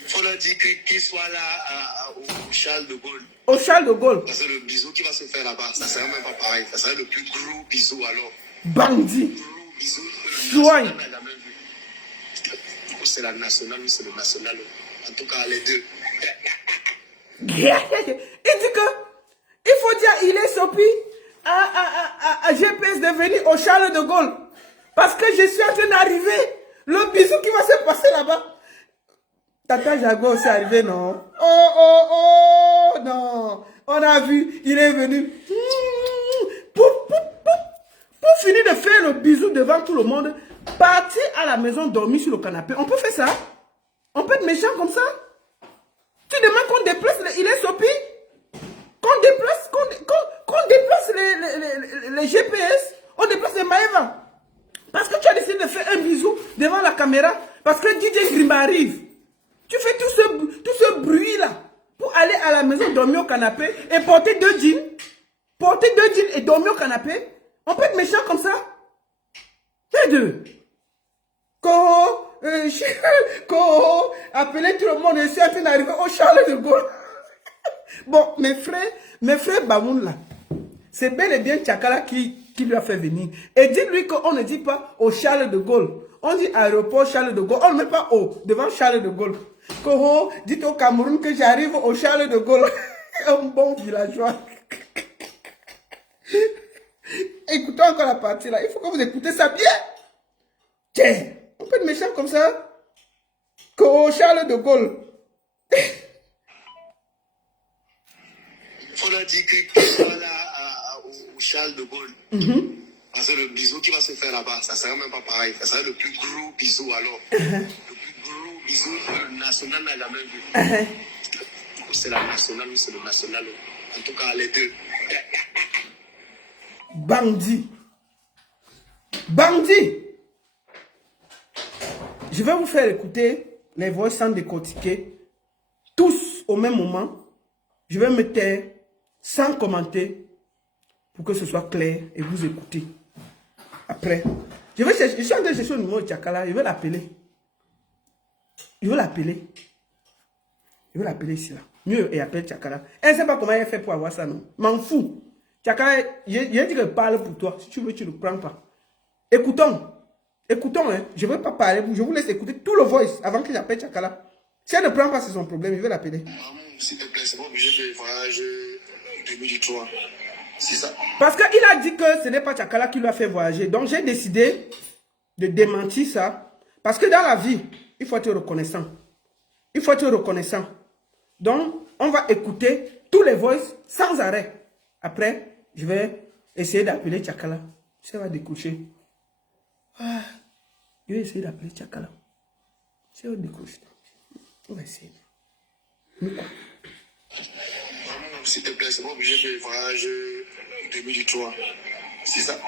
Il faut leur dire qu'il soit là au Charles de Gaulle. Au Charles de Gaulle. Parce que le bisou qui va se faire là-bas, ça serait même pas pareil. Ça serait le plus gros bisou alors. Bandit. Gros bisou. Soigne. C'est la nationale ou c'est le national. En tout cas, les deux. Il dit que il faut dire il est Sopi à GPS de venir au Charles de Gaulle. Parce que je suis en train d'arriver. Le bisou qui va se passer là-bas. Tata Jago aussi arrivé, non? Oh, non. On a vu, il est venu. Pour finir de faire le bisou devant tout le monde, partir à la maison, dormir sur le canapé. On peut faire ça? On peut être méchant comme ça? Tu demandes qu'on déplace il est Sopi? Qu'on déplace les GPS? On déplace les Maëva? Parce que tu as décidé de faire un bisou devant la caméra. Parce que DJ Grimba arrive. Tu fais tout ce bruit-là pour aller à la maison, dormir au canapé et porter 2 jeans. Porter 2 jeans et dormir au canapé. On peut être méchant comme ça. Les deux. Koho, appelez tout le monde. Je suis en train d'arriver au Charles de Gaulle. Bon, mes frères Bamoun là, c'est bel et bien Tchakala qui lui a fait venir. Et dites-lui qu'on ne dit pas au Charles de Gaulle. On dit aéroport Charles de Gaulle. On ne met pas devant Charles de Gaulle. Koho, dites au Cameroun que j'arrive au Charles de Gaulle. Un bon villageois. Écoutez encore la partie là. Il faut que vous écoutez ça bien. Tiens, on peut être méchant comme ça. Koho, Charles de Gaulle. Il faut leur dire qu'il soit là au Charles de Gaulle. Parce que le bisou qui va se faire là-bas, ça serait même pas pareil. Ça serait le plus gros bisou alors. Le plus gros bisou que le national n'a jamais vu. C'est la nationale ou c'est le national. En tout cas, les deux. Bandit. Bandit. Je vais vous faire écouter les voix sans décortiquer. Tous au même moment. Je vais me taire sans commenter pour que ce soit clair et vous écoutez. Après, je suis en train de chercher le numéro de Tchakala. Je vais l'appeler. Je vais l'appeler. Je vais l'appeler ici là. Mieux et appelle Tchakala. Elle ne sait pas comment elle fait pour avoir ça, non. M'en fous. Tchakala, j'ai dit que je parle pour toi. Si tu veux, tu ne le prends pas. Écoutons. Écoutons, hein. Je ne veux pas parler. Je vous laisse écouter tout le voice avant que j'appelle Tchakala. Si elle ne prend pas, c'est son problème. Je vais l'appeler. S'il te plaît, c'est pas obligé de voyager 2003. C'est ça. Parce qu'il a dit que ce n'est pas Tchakala qui lui a fait voyager. Donc j'ai décidé de démentir ça. Parce que dans la vie, il faut être reconnaissant. Il faut être reconnaissant. Donc, on va écouter tous les voices sans arrêt. Après, je vais essayer d'appeler Tchakala. Ça va décrocher. Ah, je vais essayer d'appeler Tchakala. Ça va décrocher. On va essayer. S'il te plaît, c'est pas obligé de voyager 2003. C'est ça.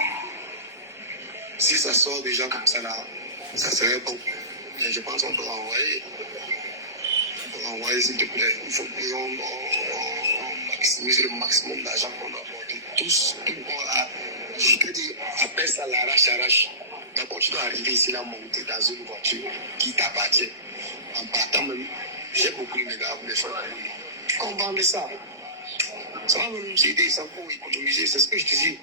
Si ça sort déjà comme ça là, ça serait bon. Mais je pense qu'on peut envoyer. On peut envoyer s'il te plaît. Il faut qu'on maximise le maximum d'argent qu'on doit apporter. Tous, je te dis, appelle ça l'arrache-arrache. D'abord, tu dois arriver ici là, monter dans une voiture qui t'appartient. En partant même, j'ai beaucoup de gars pour les faire. On vend ça. Ça va même nous aider, ça pour économiser, c'est ce que je te dis.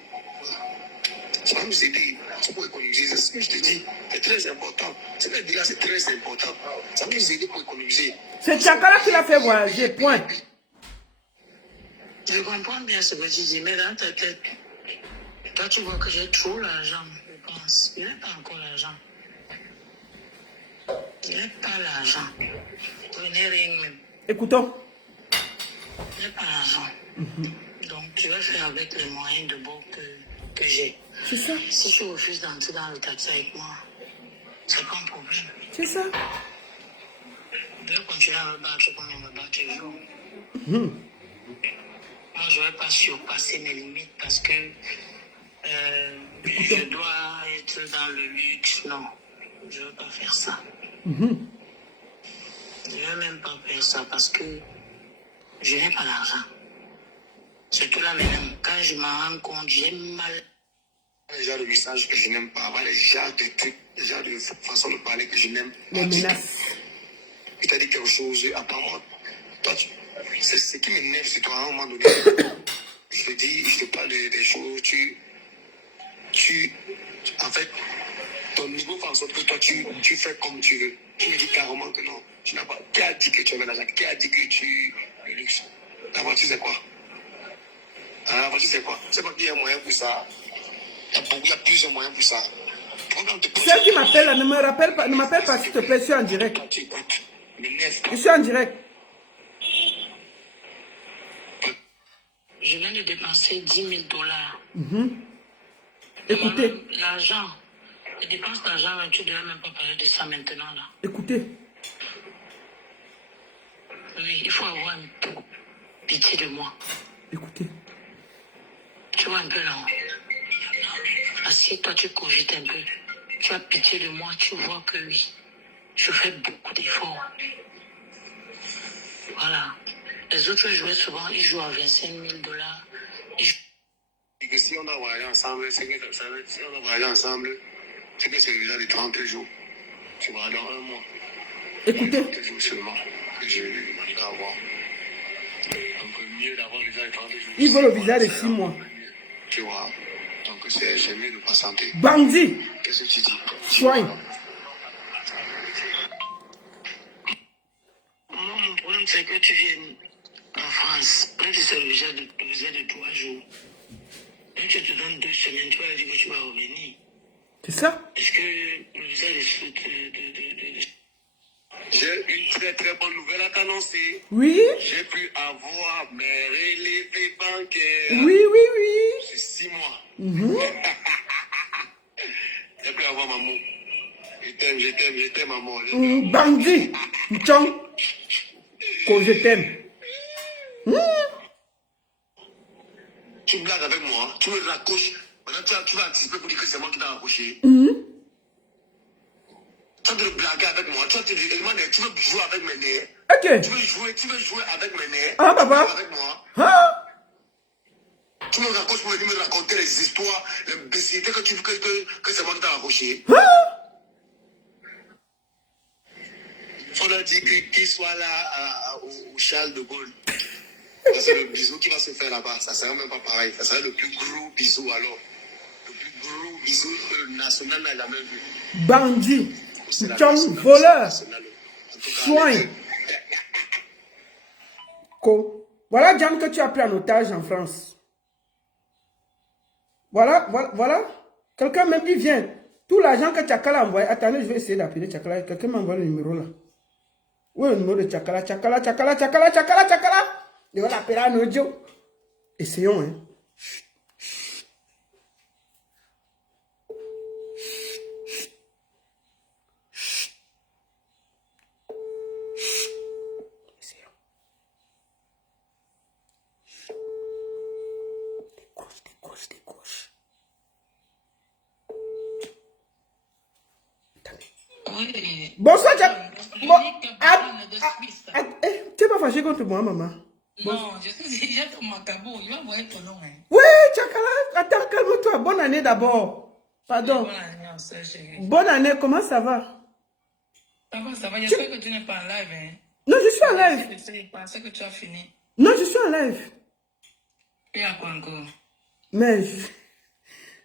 Ça va nous aider. C'est pour économiser. C'est ce que je te dis. C'est très important. Ce que je dis là, c'est très important. Ça va nous aider pour économiser. C'est Chakala qui l'a fait voyager, point. Je comprends bien ce que tu dis, mais dans ta tête, toi tu vois que j'ai trop l'argent, je pense. Je n'ai pas encore l'argent. Je n'ai pas l'argent. Je n'ai rien même. Écoutons. Je n'ai pas l'argent. Donc je vais faire avec les moyens de bord que j'ai. C'est ça. Si je refuse d'entrer dans le taxi avec moi, c'est pas un problème. C'est ça. Je vais continuer à me battre comme je me bats toujours. Moi, je ne vais pas surpasser mes limites parce que je dois être dans le luxe. Non, je ne veux pas faire ça. Je ne veux même pas faire ça parce que je n'ai pas l'argent. Surtout là maintenant, quand je m'en rends compte, j'ai mal. Les genres de messages que je n'aime pas, les genres de trucs, les genres de façon de parler que je n'aime pas. Les menaces. Il t'a dit quelque chose, apparemment, toi, c'est ce qui m'énerve, c'est toi, à un moment donné. Je te dis, je te parle des choses, en fait, ton niveau fait en sorte que toi, tu fais comme tu veux. Tu me dis carrément que non, tu n'as pas. Qui a dit que tu avais l'argent? Qui a dit que tu le luxe? La voiture, c'est quoi? La voiture, c'est quoi? C'est pas qu'il y a un moyen pour ça. Il y a plusieurs moyens pour ça. Celle qui m'appelle là, ne m'appelle pas s'il te plaît, je suis en direct. Je suis en direct. Je viens de dépenser 10 000 dollars. Écoutez. L'argent, les dépenses d'argent, tu ne devrais même pas parler de ça maintenant là. Écoutez. Oui, il faut avoir un peu pitié de moi. Écoutez. Tu vois un peu là. Assieds-toi, tu cogites un peu. Tu as pitié de moi, tu vois que oui, je fais beaucoup d'efforts. Voilà. Les autres joueurs, souvent, ils jouent à 25 000 dollars. Et que si on a voyagé ensemble, c'est que si on a voyagé ensemble, c'est que c'est déjà des 30 jours. Tu vois, dans un mois. Écoutez. 30 jours seulement que je vais avoir. Donc, mieux d'avoir déjà les 30 jours. Il veut le visa de 6 mois. Tu vois. Donc, c'est mieux de patienter. Bandit. Qu'est-ce que tu dis? Soigne. Mon problème, c'est que tu viennes en France. Quand tu sais le visa de 3 jours, quand tu te donnes 2 semaines, tu vas dire que tu vas revenir. C'est ça? Est-ce que le visa de J'ai une très très bonne nouvelle à t'annoncer. Oui? J'ai pu avoir mes relevés bancaires. Oui, oui, oui. C'est 6 mois. J'ai pu avoir maman. Je t'aime, maman. Bandit. Tchang. Quand je t'aime. Tu blagues avec moi, tu me raccroches. Maintenant, tu vas anticiper pour dire que c'est moi qui t'ai raccroché. Tu vas te blaguer avec moi. Tu vas te dire, tu veux jouer avec mes nerfs. Ok. Tu veux jouer avec mes nerfs. Ah, papa. Avec moi. Hein? Tu me raccroches pour venir me raconter les histoires, les bêtisités que c'est moi qui t'ai raccroché. Il faudra dire qu'il soit là au Charles de Gaulle. C'est le bisou qui va se faire là-bas. Ça ne sera même pas pareil. Ça sera le plus gros bisou alors. Le plus gros bisou que le national n'a jamais vu. Bandit. Tchang, voleur. Soigne. Voilà Jam que tu as pris en otage en France. Voilà. Quelqu'un même dit vient. Tout l'argent que Chakala a envoyé. Attendez, je vais essayer d'appeler Chakala. Quelqu'un m'a envoyé le numéro là. Où est le numéro de Chakala? Chakala. Je vais l'appeler en audio. Essayons, hein. Décroche. Oui. Bonsoir, Jack. Bon, tu n'es pas fâché contre moi, maman? Non, je suis déjà au Macabo. Il va envoyer ton nom. Oui, Chakala. Attends, calme-toi. Bonne année d'abord. Pardon. Bonne année, chérie. Bonne année, comment ça va? Ça va. J'espère que tu n'es pas en live. Hein? Non, je suis en live. Je pensais que tu as fini. Non, je suis en live. Et à quoi encore? Mais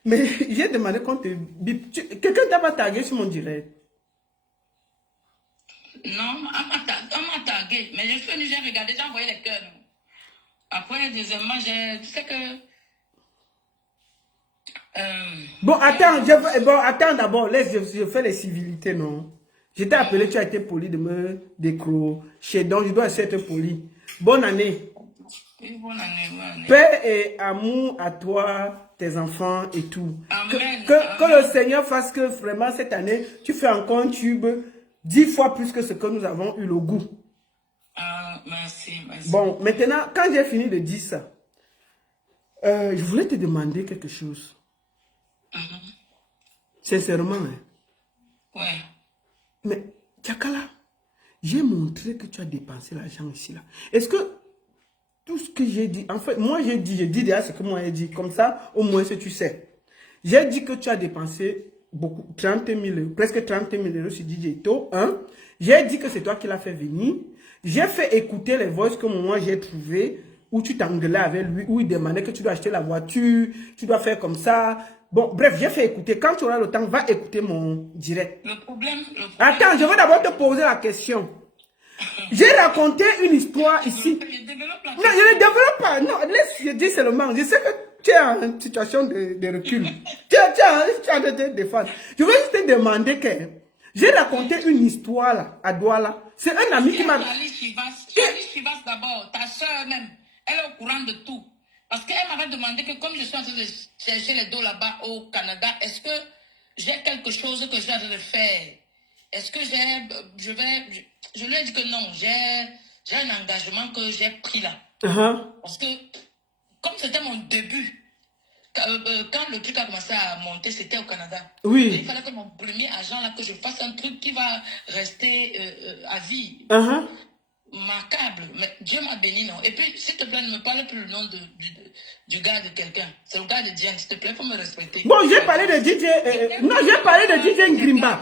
Mais j'ai demandé qu'on te bip. Quelqu'un t'a pas tagué sur mon direct? Non, on m'a tagué. Mais je suis venu, j'ai regardé, j'ai envoyé les cœurs. Après, deuxièmement, tu sais que... Bon, attends, attends d'abord, laisse, je fais les civilités, non? Je t'ai appelé, tu as été poli de me décrocher, donc je dois essayer d'être poli. Bonne année. Oui, bonne année, bonne année. Paix et amour à toi, tes enfants et tout. Amen, que le Seigneur fasse que vraiment cette année, tu fais encore un tube 10 fois plus que ce que nous avons eu le goût. Merci, merci. Bon, maintenant, quand j'ai fini de dire ça, je voulais te demander quelque chose. Sincèrement, hein. Ouais. Mais, Tchakala, j'ai montré que tu as dépensé l'argent ici, là. Est-ce que tout ce que j'ai dit, en fait, moi j'ai dit déjà ce que moi j'ai dit, comme ça, au moins, si tu sais. J'ai dit que tu as dépensé beaucoup, 30 000 euros, presque 30 000 euros sur DJ To, hein. J'ai dit que c'est toi qui l'as fait venir. J'ai fait écouter les voices que moi j'ai trouvé où tu t'engueulais avec lui, où il demandait que tu dois acheter la voiture, tu dois faire comme ça. Bon, bref, j'ai fait écouter. Quand tu auras le temps, va écouter mon direct. Le problème... Attends, je vais d'abord te poser la question. J'ai raconté une histoire ici. Non, je ne développe pas. Non, laisse, je dis seulement. Je sais que tu es en situation de recul. tu es en train de te défendre. Je vais juste te demander que... J'ai raconté une histoire là, à Douala. C'est un ami qui m'a... Charlie Chivas d'abord, ta soeur même, elle est au courant de tout. Parce qu'elle m'avait demandé que comme je suis en train de chercher les dos là-bas au Canada, est-ce que j'ai quelque chose que j'ai de faire? Est-ce que je lui ai dit que non, j'ai un engagement que j'ai pris là. Parce que comme c'était mon début, quand le truc a commencé à monter, c'était au Canada. Oui. Il fallait que mon premier agent là, que je fasse un truc qui va rester à vie. Macabre, mais Dieu m'a béni, non. Et puis, s'il te plaît, ne me parle plus le nom du gars de quelqu'un. C'est le gars de Diane, s'il te plaît, il faut me respecter. Bon, j'ai parlé de DJ... non, j'ai parlé de DJ Ngrimba.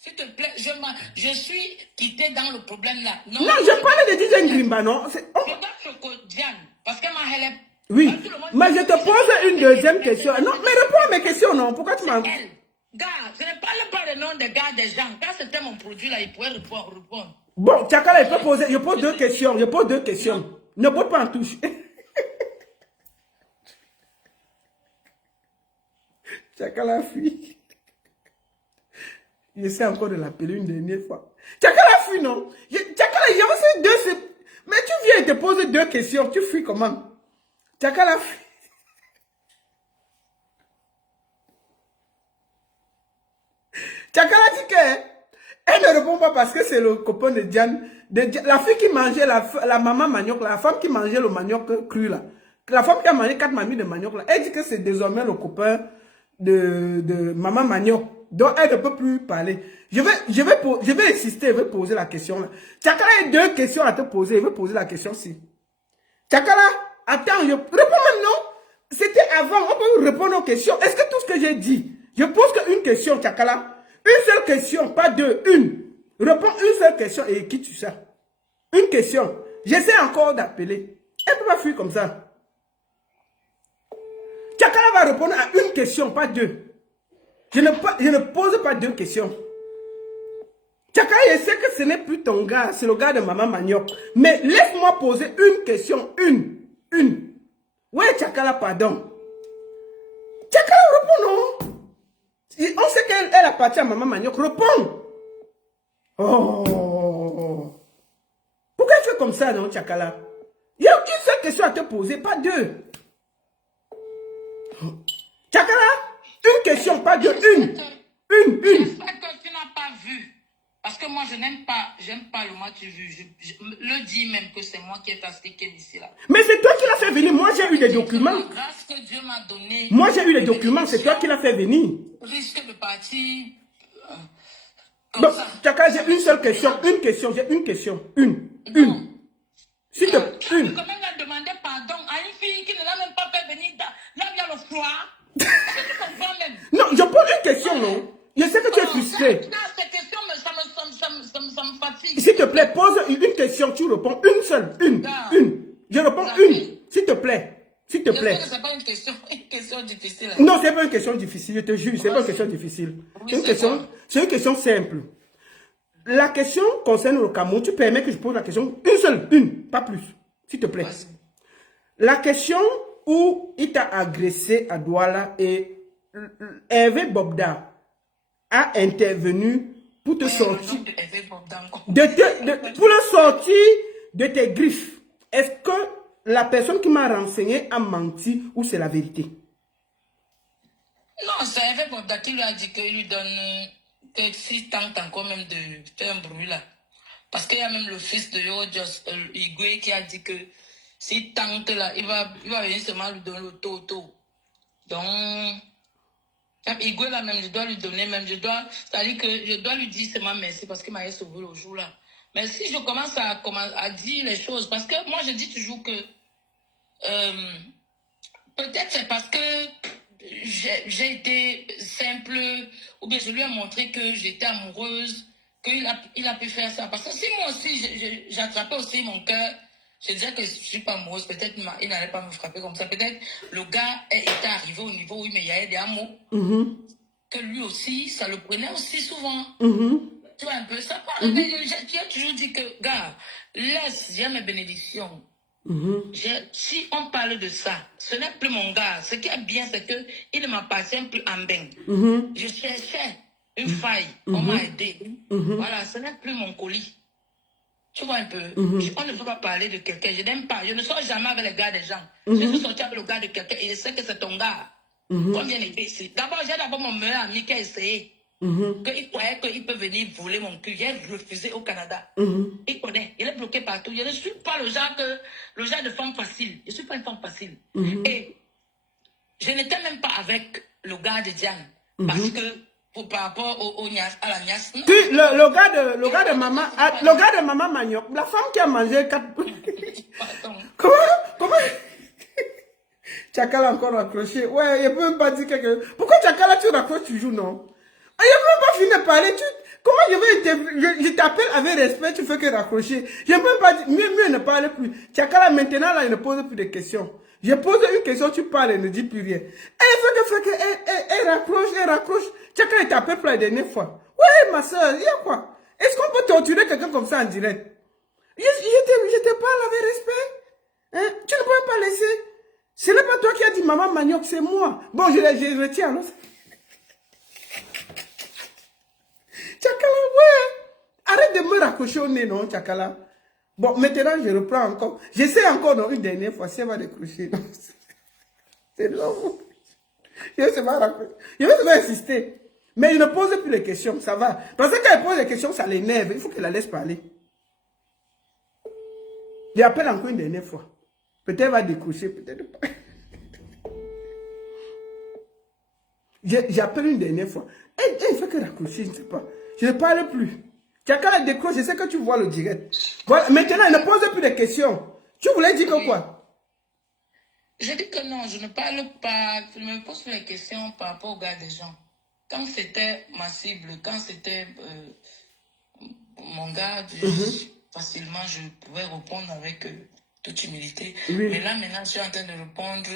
S'il te plaît, je suis quitté dans le problème là. Non, j'ai parlé de DJ Ngrimba, non. Regarde Diane, parce que ma elle est... Oui, mais je te pose une deuxième question. Non, mais réponds à mes questions, non. Pourquoi tu m'as... Gars, je ne parle pas le nom des gars des gens. Quand c'était mon produit là, il pouvait répondre. Bon, Tchakala, il peut poser... Je pose deux questions. Ne pose pas en touche. Tchakala fuit. J'essaie encore de l'appeler une dernière fois. Tchakala fuit, non? Tchakala, il y a aussi deux... Mais tu viens et te poses deux questions. Tu fuis comment? Tchakala fuit. Tchakala dit qu'elle ne répond pas parce que c'est le copain de Diane. La fille qui mangeait la maman manioc, la femme qui mangeait le manioc cru là. La femme qui a mangé 4 mamies de manioc là. Elle dit que c'est désormais le copain de maman manioc. Donc elle ne peut plus parler. Je vais insister, je vais poser la question là. Tchakala a deux questions à te poser. Je vais poser la question si. Tchakala, attends, réponds maintenant. C'était avant, on peut répondre aux questions. Est-ce que tout ce que j'ai dit, je pose qu'une question, Tchakala. Une seule question, pas deux, une. Réponds une seule question et quitte ça. Une question. J'essaie encore d'appeler. Elle ne peut pas fuir comme ça. Tchakala va répondre à une question, pas deux. Je ne pose pas deux questions. Tchakala, je sais que ce n'est plus ton gars, c'est le gars de Maman Manioc. Mais laisse-moi poser une question, une. Ouais, Tchakala, pardon. Tchakala, réponds non. On sait qu'elle appartient à Maman Manioc. Réponds. Oh. Pourquoi tu fais comme ça, non, Tchakala? Il n'y a aucune seule question à te poser, pas deux. Tchakala, une question, pas deux, une. J'espère que tu n'as pas vu. Parce que moi, j'aime pas le match vu. Je le dis même que c'est moi qui ai astiqué ici là. Mais c'est toi qui l'as fait venir. Moi, j'ai eu des documents. Grâce que Dieu m'a donné. Moi, j'ai eu les documents. C'est toi qui l'as fait venir. Risque de partir. Bon, Tchakala, j'ai une seule question. J'ai une question. Une. S'il te plaît, une. Comment il a demandé pardon à une fille qui ne l'a même pas fait venir là où il y a le froid? Non, je pose une question, non? Je sais que tu es frustré. Cette question, ça me fatigue. S'il te plaît, pose une question, tu réponds une seule. Une. Je réponds une. S'il te plaît. te Je plaît. sais que c'est pas une question difficile. Hein. Non, c'est pas une question difficile, je te jure, c'est pas une question difficile. Oui, C'est une question simple. La question concerne le Cameroun. Tu permets que je pose la question une, pas plus, s'il te plaît. La question où il t'a agressé à Douala et Hervé Bobda a intervenu pour te sortir pour le sortir de tes griffes. Est-ce que la personne qui m'a renseigné a menti ou c'est la vérité? Non, c'est Hervé Bobda qui lui a dit qu'il lui donne que s'il tente encore même de faire un bruit là. Parce qu'il y a même le fils de Yojos Igwe qui a dit que s'il tente là, il va venir seulement lui donner le toto. Donc, Igwe là même, je dois lui donner même, c'est-à-dire que je dois lui dire seulement merci parce qu'il m'a sauvé le jour là. Mais si je commence à dire les choses, parce que moi je dis toujours que peut-être c'est parce que j'ai été simple, ou bien je lui ai montré que j'étais amoureuse, qu'il a pu faire ça. Parce que si moi aussi, j'attrapais aussi mon cœur, je disais que je ne suis pas amoureuse, peut-être il n'allait pas me frapper comme ça. Peut-être le gars était arrivé au niveau où il me y avait des amours, que lui aussi, ça le prenait aussi souvent. Tu vois un peu ça. Mais j'ai toujours dit que, gars, laisse, j'ai mes bénédictions. Si on parle de ça, ce n'est plus mon gars. Ce qui est bien, c'est qu'il ne m'appartient plus en bain. Je cherchais une faille, on m'a aidé. Voilà, ce n'est plus mon colis. Tu vois un peu. On ne peut pas parler de quelqu'un. Je n'aime pas. Je ne sors jamais avec les gars des gens. Je suis sorti avec le gars de quelqu'un et je sais que c'est ton gars. Combien était ici? D'abord, j'ai mon meilleur ami qui a essayé. Qu'il croyait qu'il peut venir voler mon cul. J'ai refusé au Canada. Il connaît. Il est bloqué partout. Je ne suis pas le genre de femme facile. Je ne suis pas une femme facile. Et je n'étais même pas avec le gars de Diane. Parce que par rapport à la niasse. Le gars de maman Magnoc, la femme qui a mangé 4... Comment Tchakala encore raccroché. Ouais, il ne peut même pas dire quelque chose. Pourquoi Tchakala tu raccroches toujours, non? Il n'a même pas fini de parler. Comment je t'appelle avec respect, tu fais que raccrocher. Je ne peux même pas dire, mieux ne parle plus. Tchakala maintenant, là, il ne pose plus de questions. Je pose une question, tu parles, elle ne dit plus rien. Elle raccroche. Tchakala, il t'appelle pour la dernière fois. Ouais, ma soeur, il y a quoi? Est-ce qu'on peut torturer quelqu'un comme ça en direct? Je te parle avec respect. Hein? Tu ne peux pas laisser. Ce n'est pas toi qui as dit maman manioc, c'est moi. Bon, je retiens. Non? Tchakala, ouais. Arrête de me raccrocher au nez, non, Tchakala. Bon, maintenant, je reprends encore. J'essaie encore, non, une dernière fois, si elle va décrocher. C'est long. Je vais seulement insister. Mais il ne pose plus de questions, ça va. Parce que quand elle pose des questions, ça l'énerve. Il faut qu'elle la laisse parler. J'appelle encore une dernière fois. Peut-être elle va décrocher, peut-être pas. J'appelle une dernière fois. Elle fait que raccrocher, je ne sais pas. Je ne parle plus. Tchakala décroche, je sais que tu vois le direct. Voilà. Maintenant, elle ne pose plus de questions. Tu voulais dire que quoi? Je dis que non, je ne parle pas. Je me pose les questions par rapport au gars des gens. Quand c'était ma cible, quand c'était mon gars, facilement, je pouvais répondre avec toute humilité. Oui. Mais là, maintenant, je suis en train de répondre.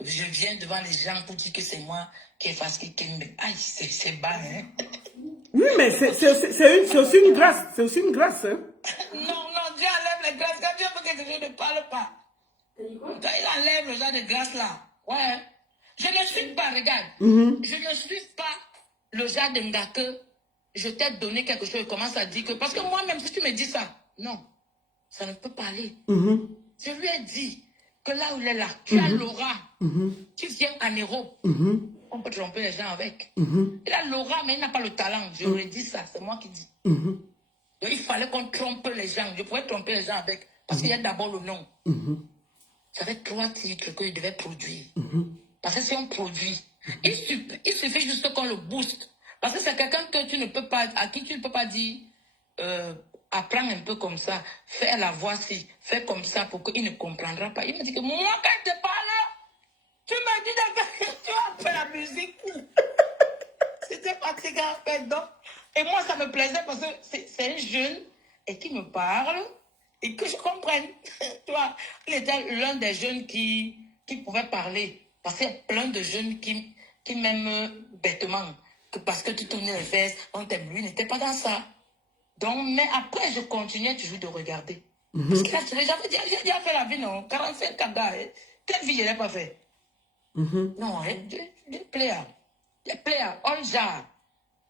Je viens devant les gens pour dire que c'est moi qui est fatigué. Aïe, c'est bas, hein? Oui, mais c'est aussi une grâce. C'est aussi une grâce, hein? Non, Dieu enlève les grâces. Quand Dieu veut que je ne parle pas. Quand il enlève le genre de grâce là. Ouais. Je ne suis pas, regarde. Je ne suis pas le genre de gars que je t'ai donné quelque chose et commence à dire que... Parce que moi-même, si tu me dis ça, non, ça ne peut pas aller. Je lui ai dit que là où il est là, tu as Laura, qui vient en Europe. On peut tromper les gens avec. Il a Laura, mais il n'a pas le talent. Je lui ai dit ça, c'est moi qui dis. Donc, il fallait qu'on trompe les gens. Je pouvais tromper les gens avec, parce qu'il y a d'abord le nom. J'avais 3 titres qu'il devait produire. Parce que si on produit, il suffit juste qu'on le booste. Parce que c'est quelqu'un que tu ne peux pas, à qui tu ne peux pas dire, apprends un peu comme ça, fais la voix ci, fais comme ça pour qu'il ne comprendra pas. Il m'a dit que moi, quand je te parle, tu me dis de faire, tu as fait la musique. C'était fatigant, en fait. Donc, et moi, ça me plaisait parce que c'est un jeune et qui me parle et que je comprenne. Tu vois, il était l'un des jeunes qui qui pouvait parler. Parce qu'il y a plein de jeunes qui m'aiment bêtement. Que parce que tu tournais les fesses, on t'aime. Lui n'était pas dans ça. Donc, mais après, je continuais toujours de regarder. Parce que là, j'ai déjà fait la vie, non? 45 gars, hein. Quelle vie je n'ai pas fait? Non, hein, des players. Des players, on jare.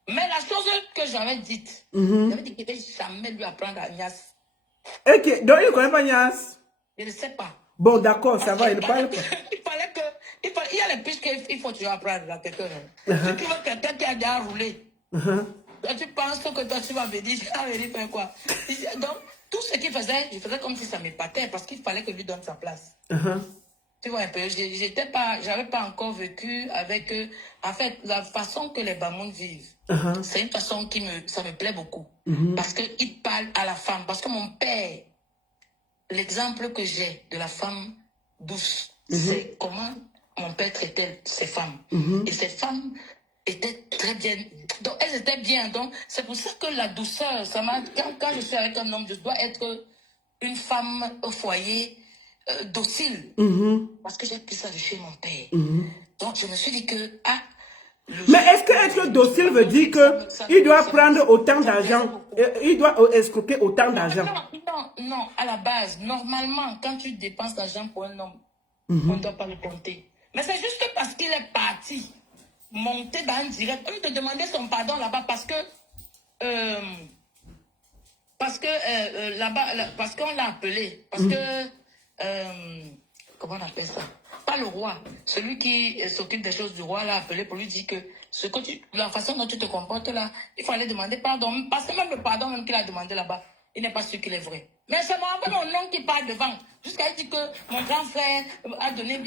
Mais la chose que j'avais dite, j'avais dit qu'il ne devait jamais lui apprendre à Nias. Ok, donc il ne connaît pas Nias. Je ne sais pas. Bon, d'accord, ça va, il ne parle pas. Il y a les pistes qu'il faut toujours apprendre à quelqu'un. Si tu veux quelqu'un qui a déjà roulé, toi, tu penses que toi, tu vas venir, faire quoi? Donc, tout ce qu'il faisait, je faisais comme si ça m'épatait parce qu'il fallait que lui donne sa place. Tu vois un peu, j'avais pas encore vécu avec eux. En fait, la façon que les Bamoun vivent, c'est une façon ça me plaît beaucoup. Parce qu'ils parlent à la femme. Parce que mon père, l'exemple que j'ai de la femme douce, c'est comment mon père traitait ces femmes. Et ces femmes étaient très bien. Donc, elles étaient bien. Donc, c'est pour ça que la douceur, quand je suis avec un homme, je dois être une femme au foyer docile. Parce que j'ai pris ça de chez mon père. Donc, je me suis dit que... Mais est-ce que être docile veut dire qu'il doit prendre autant d'argent, il doit escroquer autant d'argent? Non, à la base, normalement, quand tu dépenses l'argent pour un homme, on ne doit pas le compter. Mais c'est juste parce qu'il est parti monter dans un direct. On te demandait son pardon là-bas parce que là-bas, parce qu'on l'a appelé. Parce que, comment on appelle ça? Pas le roi. Celui qui s'occupe des choses du roi l'a appelé pour lui dire que la façon dont tu te comportes là, il fallait demander pardon. Parce que même le pardon même qu'il a demandé là-bas, il n'est pas sûr qu'il est vrai. Mais c'est mon oncle qui parle devant. Jusqu'à dire que mon grand frère a donné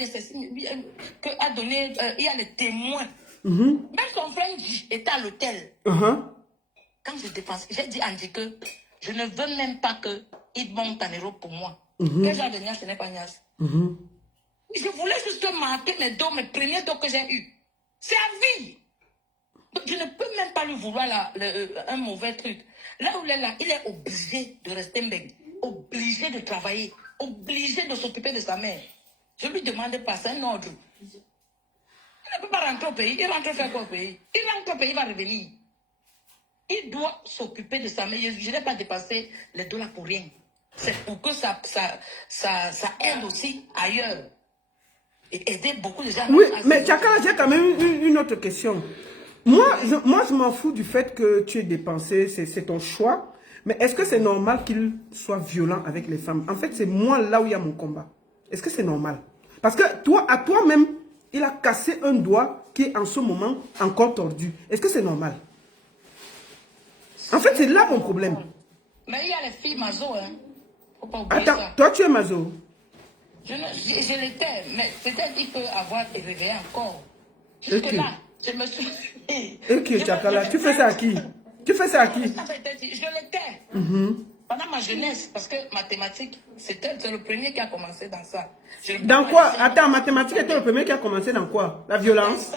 il y a les témoins. Même son frère était à l'hôtel. Quand je dépense, j'ai dit à Andy que je ne veux même pas qu'il monte en Europe pour moi. Quel genre de Nias, ce n'est pas Nias. Je voulais juste marquer mes premiers dos que j'ai eus. C'est à vie. Donc, je ne peux même pas lui vouloir un mauvais truc. Là où il est là, il est obligé de rester mbègue, obligé de travailler, obligé de s'occuper de sa mère. Je lui demande pas, c'est un ordre. Il ne peut pas rentrer au pays. Il rentre faire quoi au pays? Il rentre au pays, il va revenir. Il doit s'occuper de sa mère. Je n'ai pas dépassé les dollars pour rien. C'est pour que ça aide aussi ailleurs. Et aider beaucoup de gens. Oui, mais Tchakala, j'ai quand même une autre question. Moi, je m'en fous du fait que tu aies dépensé, c'est ton choix. Mais est-ce que c'est normal qu'il soit violent avec les femmes? En fait, c'est moi là où il y a mon combat. Est-ce que c'est normal? Parce que à toi-même, il a cassé un doigt qui est en ce moment encore tordu. Est-ce que c'est normal? En fait, c'est là mon problème. Mais il y a les filles mazo, hein. Faut pas oublier Attends, ça. toi tu es mazo? Je l'étais, mais peut-être qu'il peut avoir réveillé encore. Jusque là, je me suis... Ok, Tchakala, tu fais ça à qui? Tu fais ça à qui? Je l'étais. Pendant ma jeunesse, parce que mathématiques, c'est le premier qui a commencé dans ça. Dans quoi? Attends, mathématiques était le premier qui a commencé dans quoi? La violence?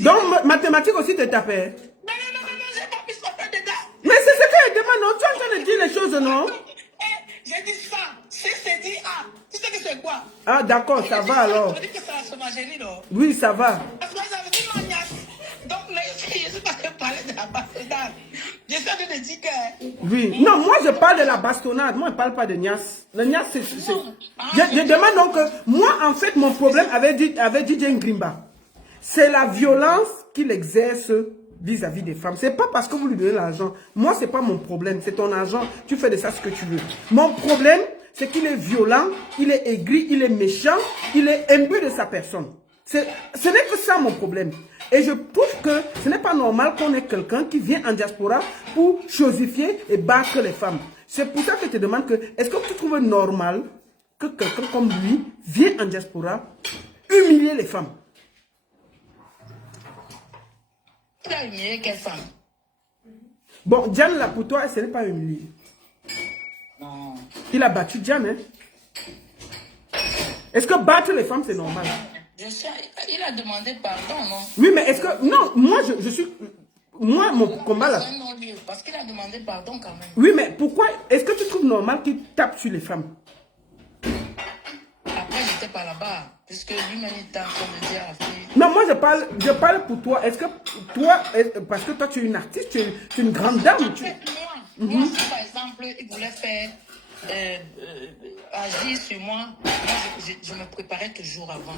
Donc, mathématiques aussi te tapait? Non, j'ai pas pu sortir dedans. Mais c'est ce qu'elle demande, non? Tu es en train de dire les choses, non? J'ai dit ça. C'est dit A. Tu sais que c'est quoi? Ah, d'accord, ça va alors. Tu dis que c'est la sauvagerie, non? Oui, ça va. Parce que ça veut dire maniaque. Donc, mais je ne suis pas train de parler de la bastonnade. Je suis en train de dire que... Oui. Non, moi je parle de la bastonnade. Moi je ne parle pas de Nias. Le Nias, c'est... Je demande donc que... Moi, en fait, mon problème avec DJ Ngrimba, c'est la violence qu'il exerce vis-à-vis des femmes. C'est pas parce que vous lui donnez l'argent. Moi, c'est pas mon problème. C'est ton argent. Tu fais de ça ce que tu veux. Mon problème, c'est qu'il est violent, il est aigri, il est méchant, il est imbu de sa personne. Ce n'est que ça mon problème. Et je trouve que ce n'est pas normal qu'on ait quelqu'un qui vient en diaspora pour chosifier et battre les femmes. C'est pour ça que je te demande que, est-ce que tu trouves normal que quelqu'un comme lui vienne en diaspora humilier les femmes? Tu as humilié quelle femme? Bon, Diane là pour toi, ce n'est pas humilié. Non. Il a battu Diane, hein? Est-ce que battre les femmes c'est normal? Il a demandé pardon, non? Oui, mais est-ce que... Non, moi, je suis... Moi, mon combat là... Parce qu'il a demandé pardon quand même. Oui, mais pourquoi... Est-ce que tu trouves normal qu'il tape sur les femmes? Après, il n'était pas là-bas. Puisque lui-même est en train de dire à la fille. Non, moi je parle pour toi. Est-ce que toi, parce que toi tu es une artiste, tu es une grande dame. Moi, si par exemple, il voulait faire agir sur moi, je me préparais toujours avant.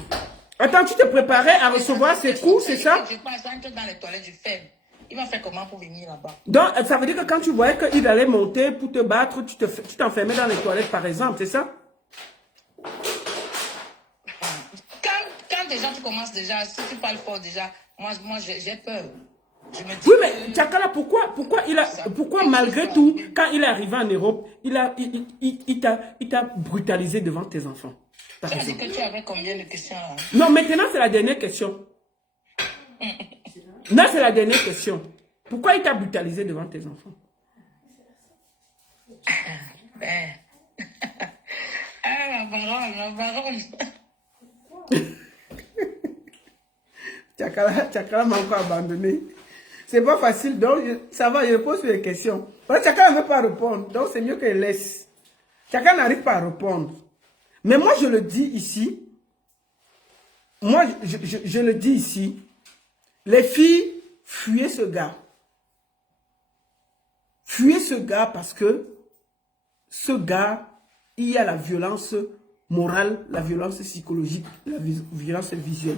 Attends, tu te préparais à recevoir ses coups, c'est ça? Je passe, j'entre dans les toilettes, je ferme. Il m'a fait comment pour venir là-bas? Donc, ça veut dire que quand tu voyais qu'il allait monter pour te battre, tu t'enfermais dans les toilettes, par exemple, c'est ça? Quand déjà tu commences déjà, si tu parles fort déjà, moi j'ai peur. Je me dis Oui, mais Tchakala, pourquoi malgré tout, quand il est arrivé en Europe, il t'a brutalisé devant tes enfants? Tu as dit que tu avais combien de questions là? Non, maintenant c'est la dernière question. Non, c'est la dernière question. Pourquoi il t'a brutalisé devant tes enfants? Ah, la baronne. Tchakala m'a encore abandonné. C'est pas facile, donc ça va, je pose les questions. Tchakala ne veut pas répondre, donc c'est mieux qu'elle laisse. Tchakala n'arrive pas à répondre. Mais moi, je le dis ici. Moi, je le dis ici. Les filles, fuyez ce gars. Fuyez ce gars parce que ce gars, il y a la violence morale, la violence psychologique, la violence visuelle.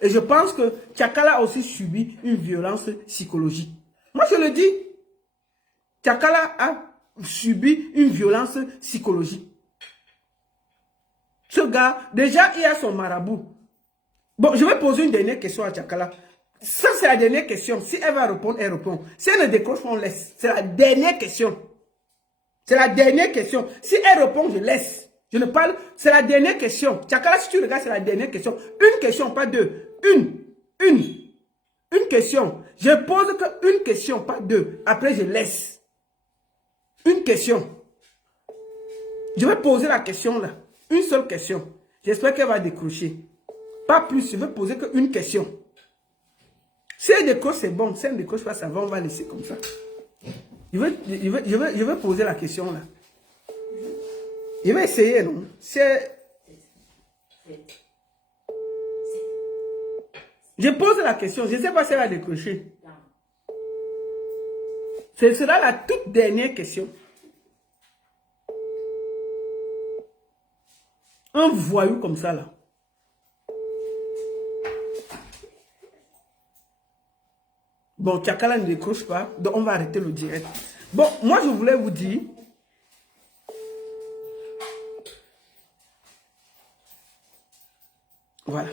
Et je pense que Tchakala a aussi subi une violence psychologique. Moi, je le dis. Tchakala a subi une violence psychologique. Ce gars, déjà, il a son marabout. Bon, je vais poser une dernière question à Tchakala. Ça, c'est la dernière question. Si elle va répondre, elle répond. Si elle ne décroche pas, on laisse. C'est la dernière question. C'est la dernière question. Si elle répond, je laisse. Je ne parle. C'est la dernière question. Tchakala, si tu regardes, c'est la dernière question. Une question, pas deux. Une question. Je pose qu'une question, pas deux. Après, je laisse. Une question. Je vais poser la question là. Une seule question. J'espère qu'elle va décrocher. Pas plus, je vais poser qu'une question. Si elle décroche, c'est bon. Si elle ne décroche pas, ça va, on va laisser comme ça. Je vais poser la question là. Je vais essayer, non? Je pose la question, je ne sais pas si elle va décrocher. Ce sera la toute dernière question. Un voyou comme ça là. Bon, Tchakala ne décroche pas, donc on va arrêter le direct. Bon, moi je voulais vous dire. Voilà.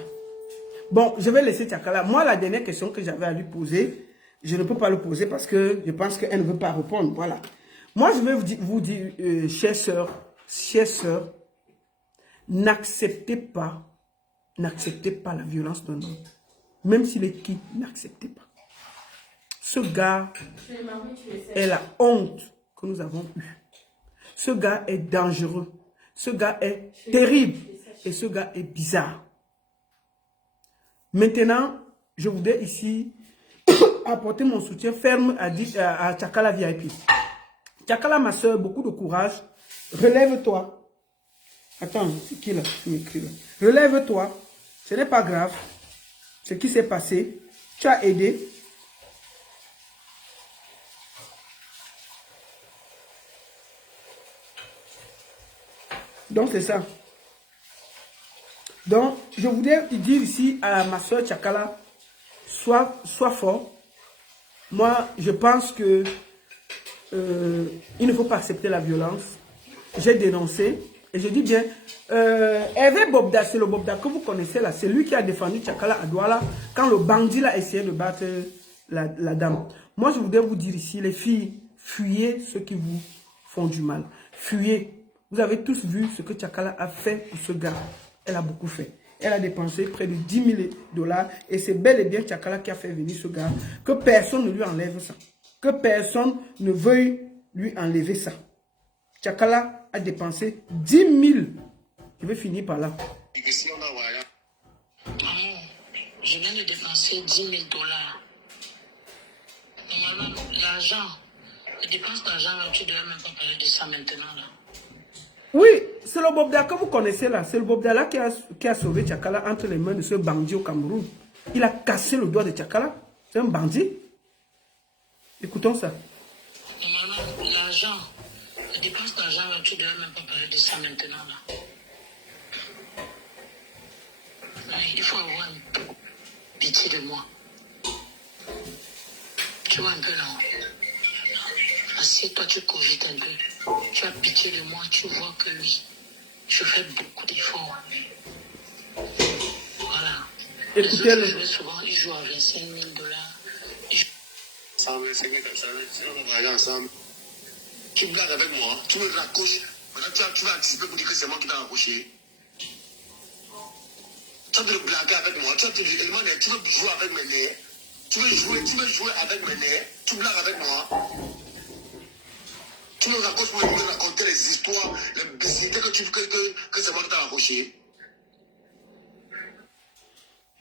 Bon, je vais laisser Tchakala. Moi, la dernière question que j'avais à lui poser, je ne peux pas le poser parce que je pense qu'elle ne veut pas répondre. Voilà. Moi, je vais vous dire, chères sœurs, n'acceptez pas la violence d'un homme. Même s'il est qui, n'acceptez pas. Ce gars est la honte que nous avons eue. Ce gars est dangereux. Ce gars est terrible. Et ce gars est bizarre. Maintenant, je voudrais ici apporter mon soutien ferme à Tchakala VIP. Tchakala, ma soeur, beaucoup de courage. Relève-toi. Attends, c'est qui là qui m'écrit là? Relève-toi. Ce n'est pas grave. Ce qui s'est passé, tu as aidé. Donc, c'est ça. Donc, je voudrais dire ici à ma soeur Tchakala, sois fort. Moi, je pense que il ne faut pas accepter la violence. J'ai dénoncé. Et je dis bien, Hervé Bobda, c'est le Bobda que vous connaissez là. C'est lui qui a défendu Tchakala à Douala quand le bandit a essayé de battre la dame. Moi, je voudrais vous dire ici, les filles, fuyez ceux qui vous font du mal. Fuyez. Vous avez tous vu ce que Tchakala a fait pour ce gars. Elle a beaucoup fait. Elle a dépensé près de 10 000 $ et c'est bel et bien Tchakala qui a fait venir ce gars. Que personne ne lui enlève ça. Que personne ne veuille lui enlever ça. Tchakala a dépensé 10 000. Je vais finir par là. Je viens de dépenser 10 000 $. Normalement, l'argent, les dépenses d'argent, tu ne devrais même pas parler de ça maintenant là. Oui, C'est le Bobda que vous connaissez là. C'est le Bobda là qui a sauvé Tchakala entre les mains de ce bandit au Cameroun. Il a cassé le doigt de Tchakala. C'est un bandit. Écoutons ça. Normalement, l'argent, la dépense d'argent, tu ne devrais même pas parler de ça maintenant là. Il faut avoir un peu pitié de moi. Tu vois un peu là. Assieds-toi, tu cogites un peu. Tu as pitié de moi, tu vois que lui, je fais beaucoup d'efforts. Voilà. Écoutez-le. Souvent, il joue à 25 000 $. 125 000 comme ça, on va aller ensemble. Tu blagues avec moi, tu me raccroches. Maintenant, tu vas anticiper pour dire que c'est moi qui t'ai raccroché. Tu veux blaguer avec moi, tu veux jouer avec mes nerfs. Tu veux jouer avec mes nerfs. Tu blagues avec moi. Tu me raccroches pour me raconter les histoires, les bêtises que c'est moi qui t'ai raccroché.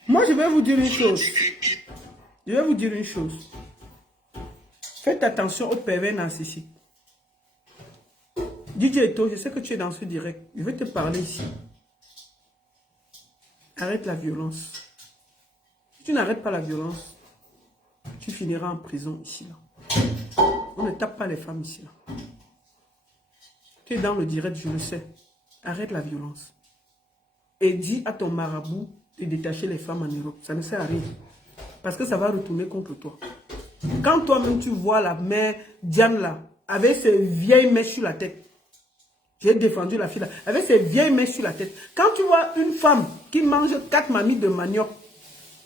Moi, je vais vous dire une chose. Je vais vous dire une chose. Faites attention aux pervers narcissiques. DJ Eto, je sais que tu es dans ce direct. Je vais te parler ici. Arrête la violence. Si tu n'arrêtes pas la violence, tu finiras en prison ici. Là. On ne tape pas les femmes ici. Là. Tu es dans le direct, je le sais. Arrête la violence. Et dis à ton marabout de détacher les femmes en Europe. Ça ne sert à rien. Parce que ça va retourner contre toi. Quand toi-même tu vois la mère Diane là, avec ses vieilles mèches sur la tête. J'ai défendu la fille là, avec ses vieilles mèches sur la tête. Quand tu vois une femme qui mange 4 mamilles de manioc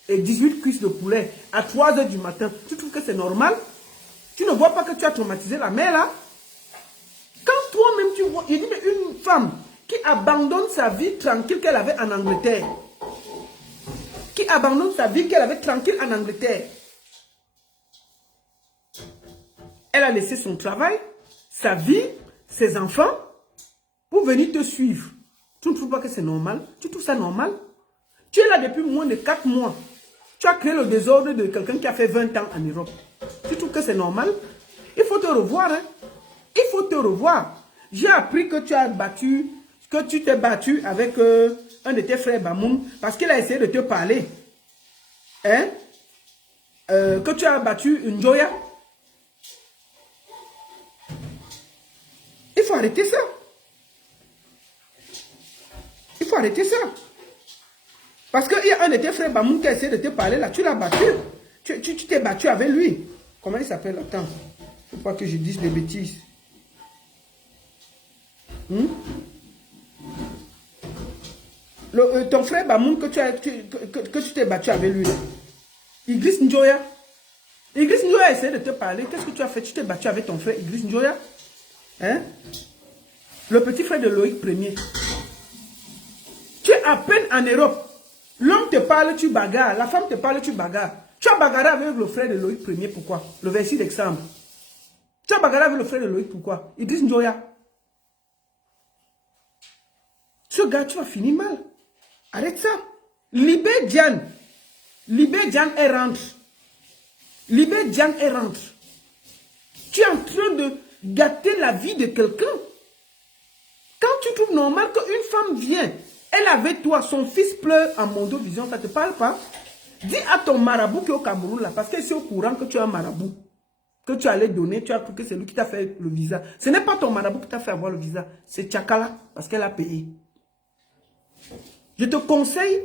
et 18 cuisses de poulet à 3 h du matin, tu trouves que c'est normal? Tu ne vois pas que tu as traumatisé la mère là? Quand toi-même tu vois, il dit une femme qui abandonne sa vie tranquille qu'elle avait en Angleterre. Qui abandonne sa vie qu'elle avait tranquille en Angleterre. Elle a laissé son travail, sa vie, ses enfants, pour venir te suivre. Tu ne trouves pas que c'est normal? Tu trouves ça normal? Tu es là depuis moins de 4 mois. Tu as créé le désordre de quelqu'un qui a fait 20 ans en Europe. Tu trouves que c'est normal? Il faut te revoir. Hein? Il faut te revoir. J'ai appris que tu as battu, que tu t'es battu avec un de tes frères Bamoun parce qu'il a essayé de te parler. Hein? Que tu as battu une Joya. Il faut arrêter ça. Il faut arrêter ça. Parce qu'il y a un de tes frères Bamoun qui a essayé de te parler là. Tu l'as battu. Tu t'es battu avec lui. Comment il s'appelle? Attends. Il ne faut pas que je dise des bêtises. Ton frère Bamoun que tu t'es battu avec lui là. Idriss Njoya. Idriss Njoya a essayé de te parler. Qu'est-ce que tu as fait? Tu t'es battu avec ton frère Idriss Njoya. Hein? Le petit frère de Loïc Premier. Tu es à peine en Europe. L'homme te parle, tu bagarres. La femme te parle, tu bagarres. Tu as bagarré avec le frère de Loïc Premier, pourquoi? Le 26 décembre. Tu as bagarré avec le frère de Loïc, pourquoi? Idriss Njoya. Ce gars, tu vas finir mal. Arrête ça. Libé Diane. Libé Diane, elle rentre. Libé Diane, elle rentre. Tu es en train de gâter la vie de quelqu'un. Quand tu trouves normal qu'une femme vient, elle avec toi, son fils pleure en mondovision, ça ne te parle pas? Dis à ton marabout qui est au Cameroun là, parce que c'est au courant que tu as un marabout, que tu allais donner, tu as cru que c'est lui qui t'a fait le visa. Ce n'est pas ton marabout qui t'a fait avoir le visa, c'est Tchakala, parce qu'elle a payé. Je te conseille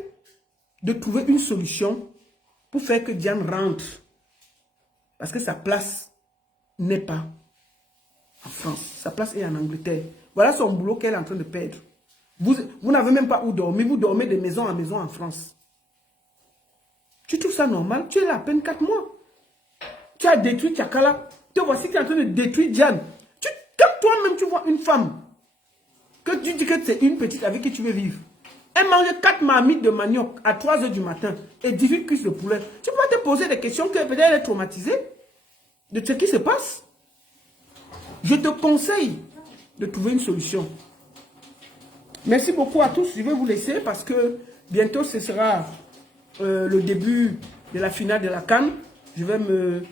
de trouver une solution pour faire que Diane rentre. Parce que sa place n'est pas en France. Sa place est en Angleterre. Voilà son boulot qu'elle est en train de perdre. Vous n'avez même pas où dormir. Vous dormez de maison en maison en France. Tu trouves ça normal? Tu es là à peine 4 mois. Tu as détruit Tchakala. Te voici qui est en train de détruire Diane. Quand toi-même tu vois une femme, que tu dis que c'est une petite avec qui tu veux vivre, elle mange 4 marmites de manioc à 3 h du matin et 18 cuisses de poulet. Tu peux te poser des questions que peut-être elle est traumatisée de ce qui se passe. Je te conseille de trouver une solution. Merci beaucoup à tous. Je vais vous laisser parce que bientôt ce sera le début de la finale de la CAN. Je vais me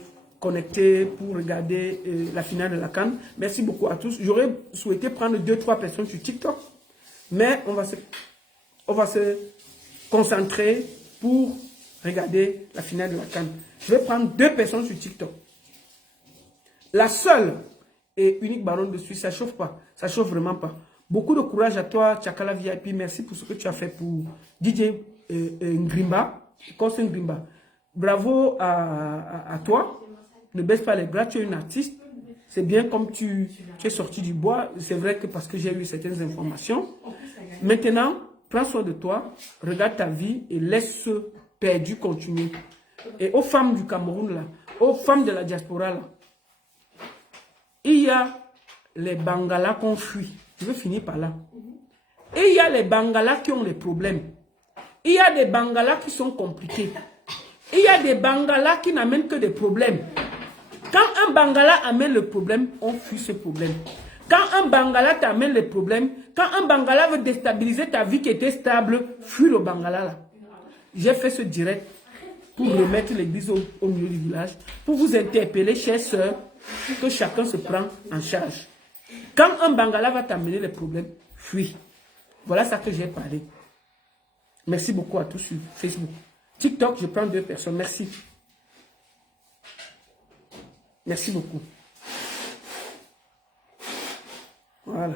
connecter pour regarder la finale de la CAN. Merci beaucoup à tous. J'aurais souhaité prendre 2-3 personnes sur TikTok. Mais on va se concentrer pour regarder la finale de la CAN. Je vais prendre 2 personnes sur TikTok. La seule et unique baronne de Suisse, ça ne chauffe pas. Ça ne chauffe vraiment pas. Beaucoup de courage à toi, Tchakala VIP. Merci pour ce que tu as fait pour DJ Ngrimba. Ngrimba. Bravo à toi. Ne baisse pas les bras, tu es une artiste. C'est bien comme tu es sorti du bois. C'est vrai que parce que j'ai eu certaines informations. Maintenant, prends soin de toi, regarde ta vie et laisse ce perdu continuer. Et aux femmes du Cameroun, là, aux femmes de la diaspora, là, il y a les Bangalas qu'on fuit. Je vais finir par là. Et il y a les Bangalas qui ont des problèmes. Il y a des Bangalas qui sont compliqués. Il y a des Bangalas qui n'amènent que des problèmes. Quand un Bangala amène le problème, on fuit ce problème. Quand un Bangala t'amène le problème, quand un Bangala veut déstabiliser ta vie qui était stable, fuis le Bangala là. J'ai fait ce direct pour remettre l'église au milieu du village, pour vous interpeller, chères sœurs, que chacun se prend en charge. Quand un Bangala va t'amener le problème, fuis. Voilà ça que j'ai parlé. Merci beaucoup à tous sur Facebook. TikTok, je prends 2 personnes. Merci. Merci beaucoup. Voilà.